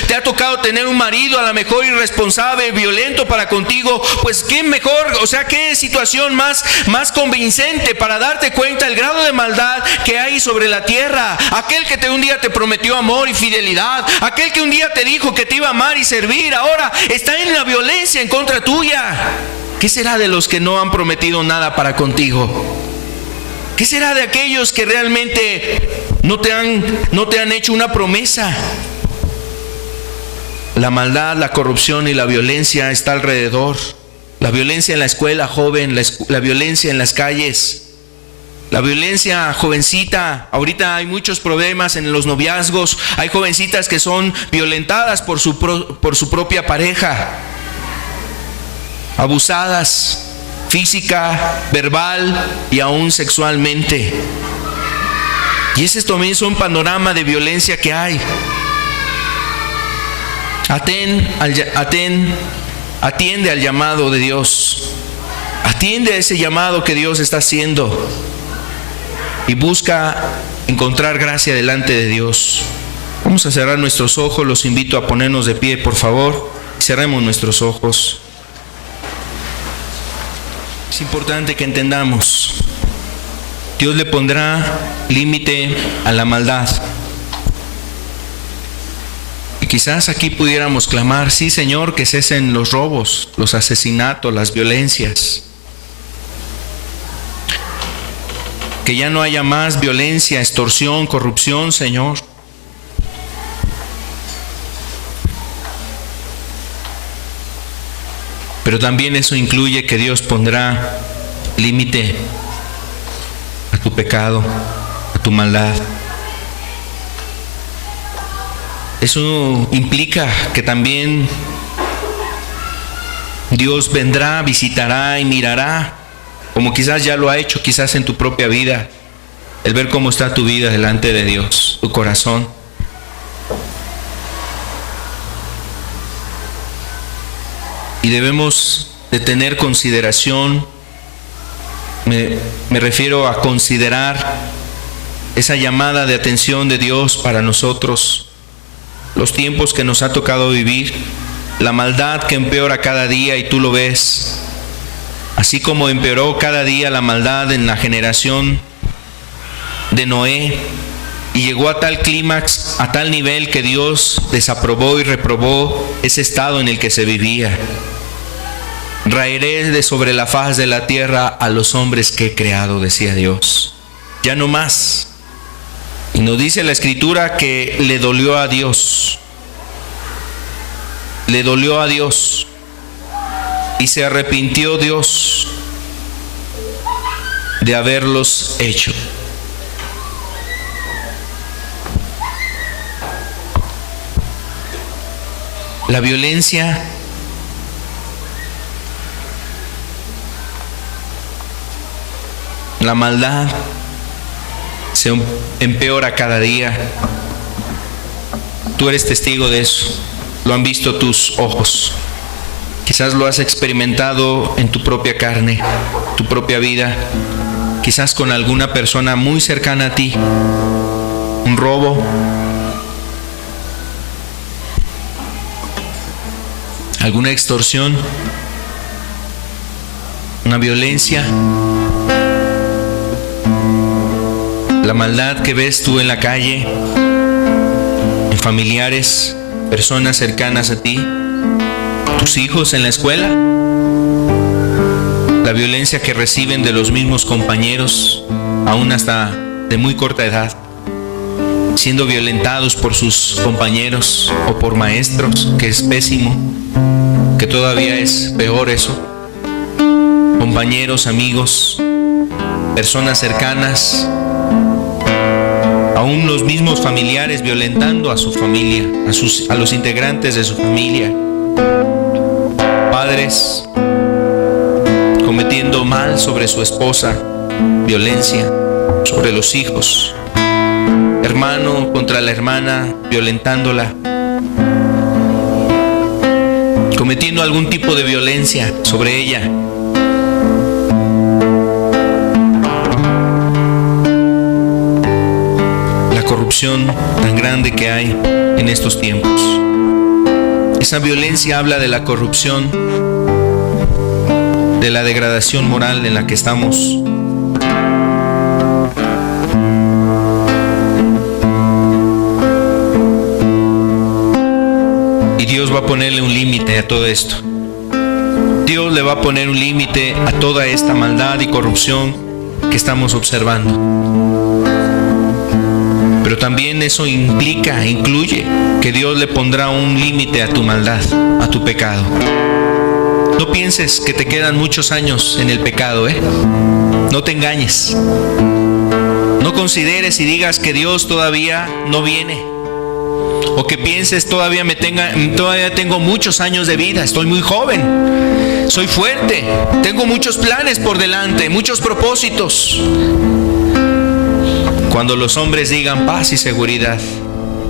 te ha tocado tener un marido a lo mejor irresponsable, violento para contigo, pues qué mejor, o sea, qué situación más convincente para darte cuenta el grado de maldad que hay sobre la tierra. Aquel que un día te prometió amor y fidelidad, aquel que un día te dijo que te iba a amar y servir, ahora está en la violencia en contra tuya. ¿Qué será de los que no han prometido nada para contigo? ¿Qué será de aquellos que realmente no te han hecho una promesa? La maldad, la corrupción y la violencia está alrededor. La violencia en la escuela, joven, la violencia en las calles, la violencia jovencita. Ahorita hay muchos problemas en los noviazgos. Hay jovencitas que son violentadas por su propia pareja, abusadas física, verbal y aún sexualmente. Y ese también es un panorama de violencia que hay. Atiende al llamado de Dios. Atiende a ese llamado que Dios está haciendo y busca encontrar gracia delante de Dios. Vamos a cerrar nuestros ojos. Los invito a ponernos de pie, por favor. Cerremos nuestros ojos. Es importante que entendamos, Dios le pondrá límite a la maldad. Y quizás aquí pudiéramos clamar: sí, Señor, que cesen los robos, los asesinatos, las violencias. Que ya no haya más violencia, extorsión, corrupción, Señor. Pero también eso incluye que Dios pondrá límite a tu pecado, a tu maldad. Eso implica que también Dios vendrá, visitará y mirará, como quizás ya lo ha hecho, quizás en tu propia vida, el ver cómo está tu vida delante de Dios, tu corazón. Y debemos de tener consideración, me refiero a considerar esa llamada de atención de Dios para nosotros, los tiempos que nos ha tocado vivir, la maldad que empeora cada día y tú lo ves, así como empeoró cada día la maldad en la generación de Noé y llegó a tal clímax, a tal nivel que Dios desaprobó y reprobó ese estado en el que se vivía. Raeré de sobre la faz de la tierra a los hombres que he creado, decía Dios. Ya no más. Y nos dice la Escritura que le dolió a Dios. Le dolió a Dios. Y se arrepintió Dios de haberlos hecho. La violencia la maldad se empeora cada día. Tú eres testigo de eso. Lo han visto tus ojos. Quizás lo has experimentado en tu propia carne, tu propia vida. Quizás con alguna persona muy cercana a ti. Un robo. Alguna extorsión. Una violencia. La maldad que ves tú en la calle, en familiares, personas cercanas a ti, tus hijos en la escuela, la violencia que reciben de los mismos compañeros, aún hasta de muy corta edad, siendo violentados por sus compañeros o por maestros, que es pésimo, que todavía es peor eso, compañeros, amigos, personas cercanas, aún los mismos familiares violentando a su familia, a los integrantes de su familia, padres cometiendo mal sobre su esposa, violencia sobre los hijos, hermano contra la hermana violentándola, cometiendo algún tipo de violencia sobre ella. Corrupción tan grande que hay en estos tiempos. Esa violencia habla de la corrupción, de la degradación moral en la que estamos. Y Dios va a ponerle un límite a todo esto. Dios le va a poner un límite a toda esta maldad y corrupción que estamos observando. Pero también eso incluye que Dios le pondrá un límite a tu maldad, a tu pecado. No pienses que te quedan muchos años en el pecado, No te engañes. No consideres y digas que Dios todavía no viene. O que pienses todavía tengo muchos años de vida, estoy muy joven, soy fuerte, tengo muchos planes por delante, muchos propósitos. Cuando los hombres digan paz y seguridad,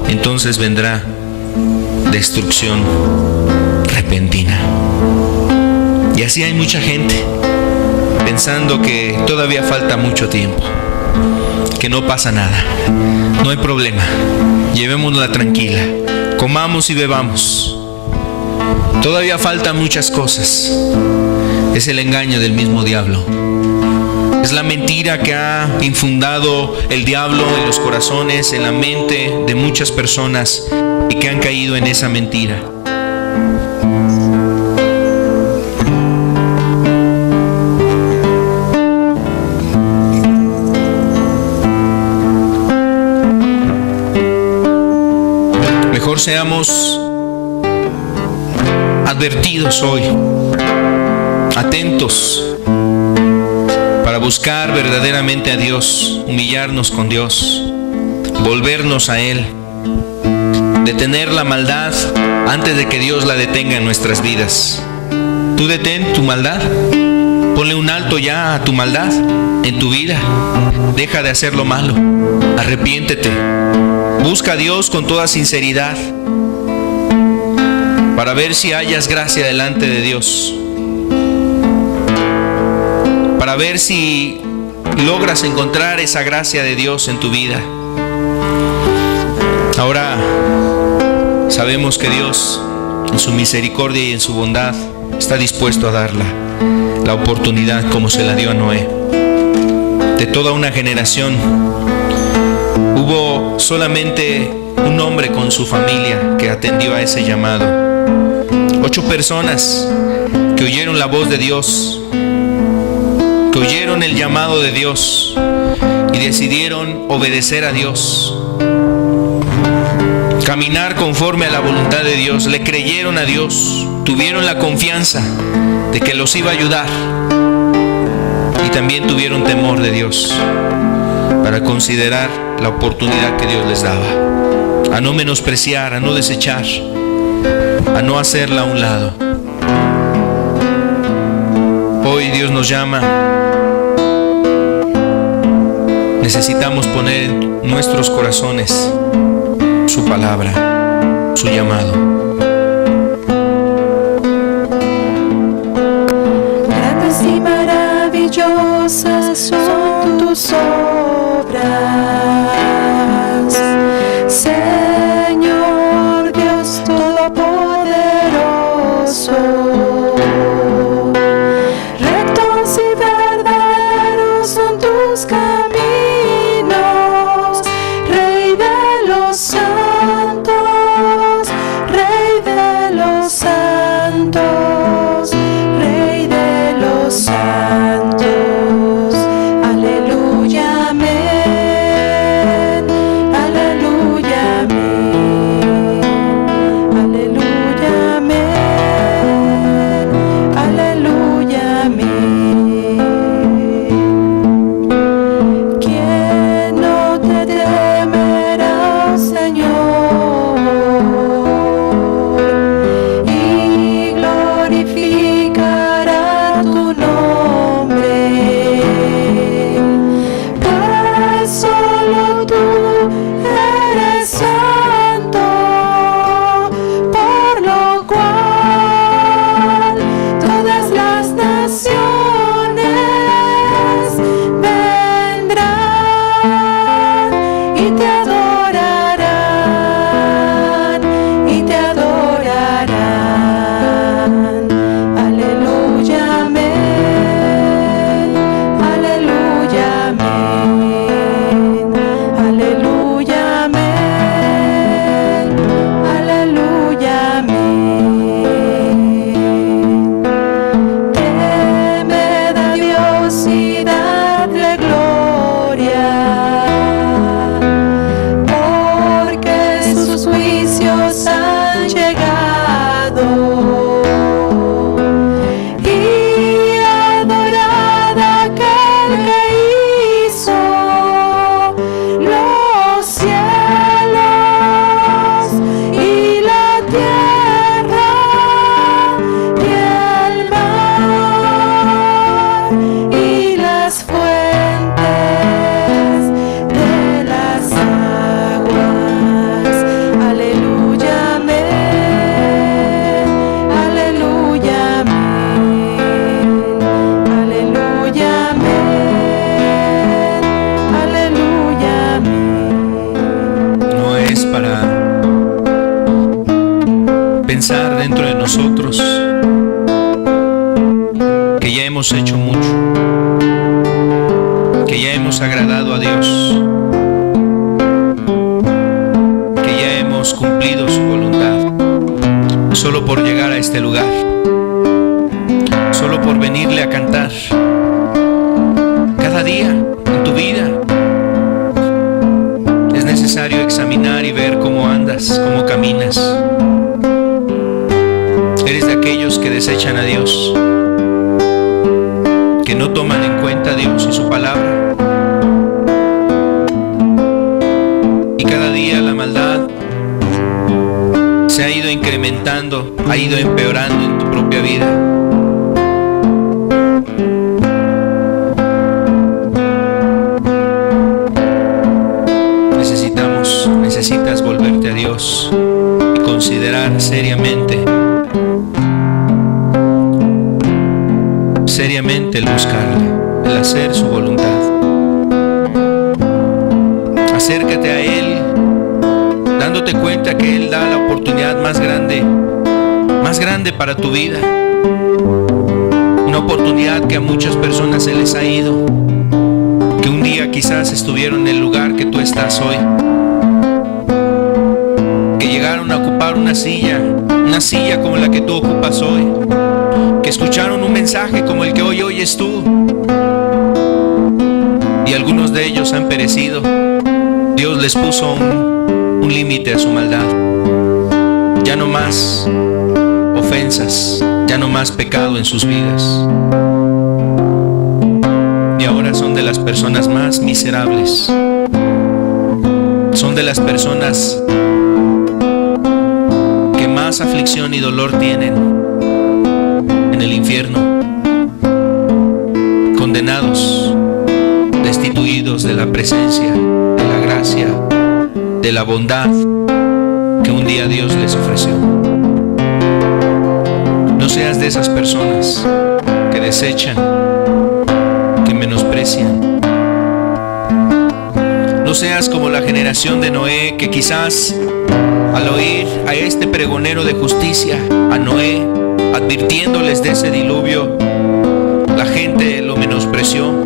entonces vendrá destrucción repentina. Y así hay mucha gente pensando que todavía falta mucho tiempo, que no pasa nada, no hay problema, llevémosla tranquila, comamos y bebamos. Todavía faltan muchas cosas. Es el engaño del mismo diablo. Es la mentira que ha infundado el diablo en los corazones, en la mente de muchas personas y que han caído en esa mentira. seamos advertidos hoy, atentos para buscar verdaderamente a Dios, humillarnos con Dios, volvernos a Él, detener la maldad antes de que Dios la detenga en nuestras vidas. Tú detén tu maldad, ponle un alto ya a tu maldad en tu vida, deja de hacer lo malo, arrepiéntete, busca a Dios con toda sinceridad para ver si hallas gracia delante de Dios, para ver si logras encontrar esa gracia de Dios en tu vida. Ahora sabemos que Dios, en su misericordia y en su bondad, está dispuesto a darla, la oportunidad como se la dio a Noé. De toda una generación, hubo solamente un hombre con su familia que atendió a ese llamado. 8 personas que oyeron la voz de Dios, que oyeron el llamado de Dios y decidieron obedecer a Dios, caminar conforme a la voluntad de Dios, le creyeron a Dios, tuvieron la confianza de que los iba a ayudar y también tuvieron temor de Dios para considerar la oportunidad que Dios les daba, a no menospreciar, a no desechar, a no hacerla a un lado. Hoy Dios nos llama. Necesitamos poner en nuestros corazones su palabra, su llamado. Grandes y maravillosas son tus obras, Señor Dios Todopoderoso. Rectos y verdaderos son tus caminos, Rey de los santos, Rey de los santos, Rey de los santos. Aleluya, amén. Aleluya, amén. Aleluya, amén. Aleluya, amén. ¿Quién no te temerá, Señor, y glorificará tu nombre? Pues solo tú eres santo, por lo cual todas las naciones vendrán y te adorarán, y te adorarán. Aleluya, amén. Aleluya, amén. Aleluya, amén. Aleluya, amén. Temed a Dios y dadle gloria, porque sus juicios han llegado. Y adorad a aquel que hizo los cielos y la tierra y el mar y las fuentes de las aguas. Aleluya, amén. Aleluya, amén. Aleluya, amén. Aleluya, amén. No es para pensar dentro de nosotros que ya hemos hecho mucho, que ya hemos agradado a Dios, que ya hemos cumplido su voluntad, solo por llegar a este lugar, solo por venirle a cantar cada día en tu vida. Es necesario necesario examinar y ver cómo andas, cómo caminas. Eres de aquellos que desechan a Dios, que no toman en cuenta a Dios y su palabra. Y cada día la maldad se ha ido incrementando, ha ido empeorando en tu propia vida. Necesitas volverte a Dios y considerar seriamente el buscarle, el hacer su voluntad. Acércate a Él, dándote cuenta que Él da la oportunidad más grande para tu vida. Una oportunidad que a muchas personas se les ha ido, que un día quizás estuvieron en el lugar que tú estás hoy, que llegaron a ocupar una silla como la que tú ocupas hoy, que escucharon un mensaje como el que hoy oyes tú, y algunos de ellos han perecido. Dios les puso un límite a su maldad. Ya no más ofensas, ya no más pecado en sus vidas, y ahora son de las personas más miserables, son de las personas que más aflicción y dolor tienen en el infierno, condenados, destituidos de la presencia, de la gracia, de la bondad que un día Dios les ofreció. No seas de esas personas que desechan, que menosprecian. No seas como la generación de Noé, que quizás al oír a este pregonero de justicia, a Noé, advirtiéndoles de ese diluvio, la gente lo menospreció.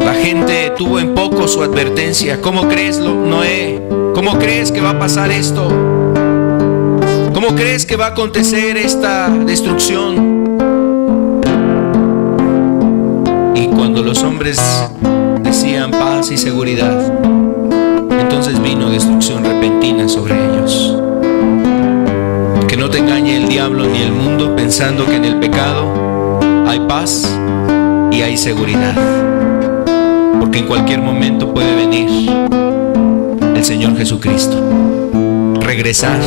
La gente tuvo en poco su advertencia. ¿Cómo crees, Noé? ¿Cómo crees que va a pasar esto? ¿Cómo crees que va a acontecer esta destrucción? Y cuando los hombres decían paz y seguridad, entonces vino destrucción repentina sobre ellos. Que no te engañe el diablo ni el mundo pensando que en el pecado hay paz y hay seguridad, porque en cualquier momento puede venir el Señor Jesucristo, regresar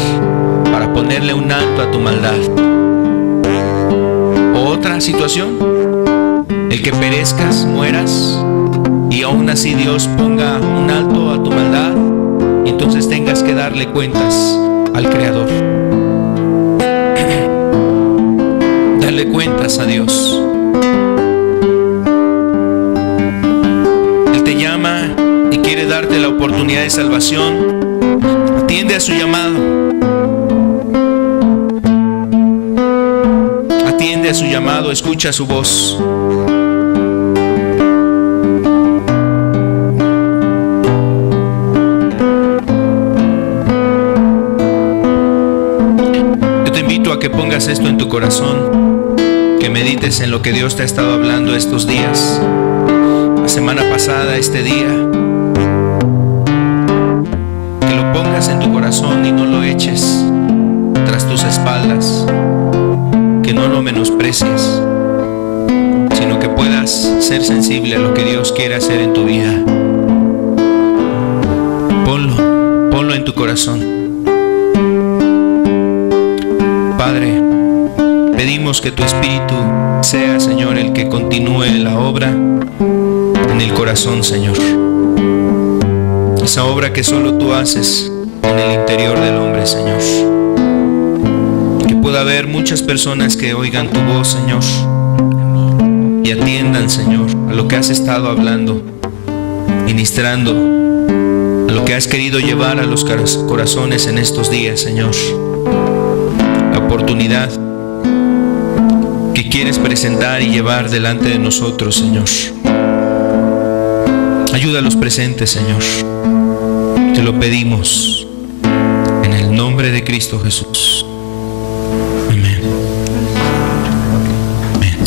para ponerle un alto a tu maldad. O otra situación, el que perezcas, mueras, y aún así Dios ponga un alto a tu maldad, y entonces tengas que darle cuentas al Creador. Darle cuentas a Dios. Él te llama y quiere darte la oportunidad de salvación. Atiende a su llamado. Atiende a su llamado, escucha su voz. Que pongas esto en tu corazón, que medites en lo que Dios te ha estado hablando estos días, la semana pasada, este día, que lo pongas en tu corazón y no lo eches tras tus espaldas, que no lo menosprecies, sino que puedas ser sensible a lo que Dios quiere hacer en tu vida. Ponlo en tu corazón. Padre, pedimos que tu Espíritu sea, Señor, el que continúe la obra en el corazón, Señor. Esa obra que solo tú haces en el interior del hombre, Señor. Que pueda haber muchas personas que oigan tu voz, Señor, y atiendan, Señor, a lo que has estado hablando, ministrando, a lo que has querido llevar a los corazones en estos días, Señor. Oportunidad que quieres presentar y llevar delante de nosotros, Señor. Ayuda a los presentes, Señor. Te lo pedimos en el nombre de Cristo Jesús. Amén. Amén.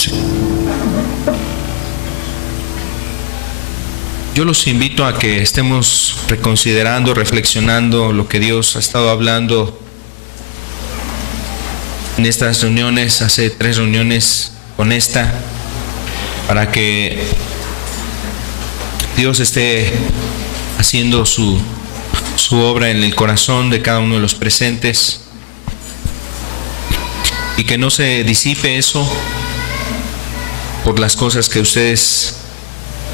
yo los invito a que estemos reconsiderando, reflexionando lo que Dios ha estado hablando en estas reuniones, hace 3 reuniones con esta, para que Dios esté haciendo su obra en el corazón de cada uno de los presentes, y que no se disipe eso por las cosas que ustedes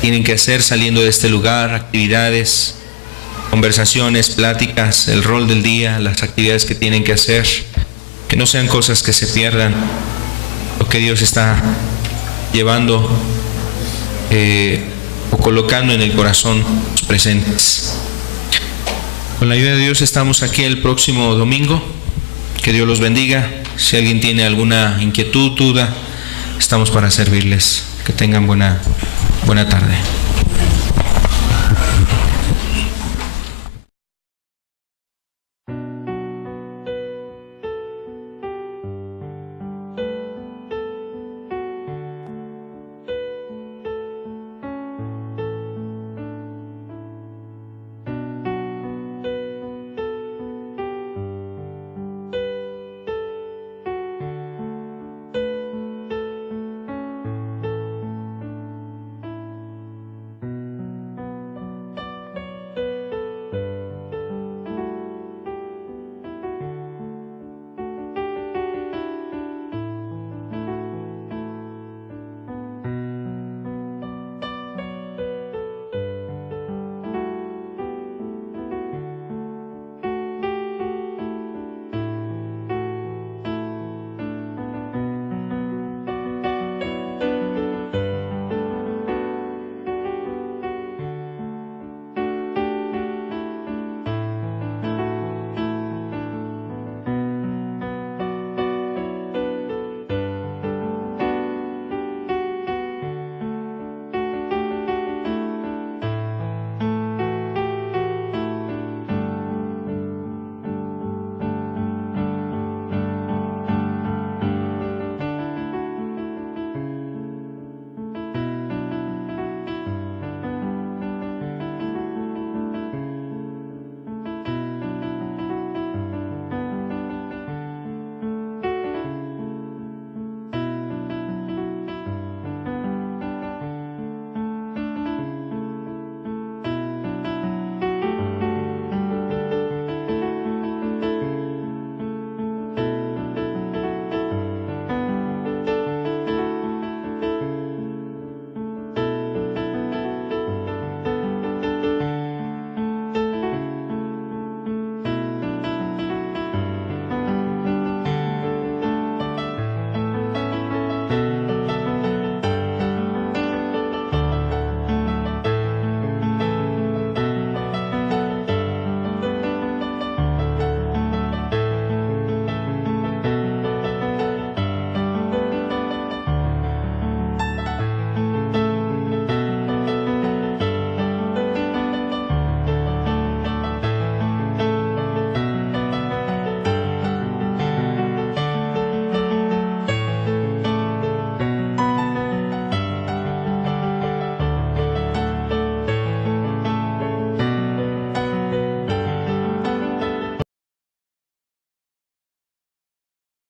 tienen que hacer saliendo de este lugar, actividades, conversaciones, pláticas, el rol del día, las actividades que tienen que hacer, que no sean cosas que se pierdan, lo que Dios está llevando o colocando en el corazón de los presentes. Con la ayuda de Dios estamos aquí el próximo domingo. Que Dios los bendiga. Si alguien tiene alguna inquietud, duda, estamos para servirles. Que tengan buena tarde.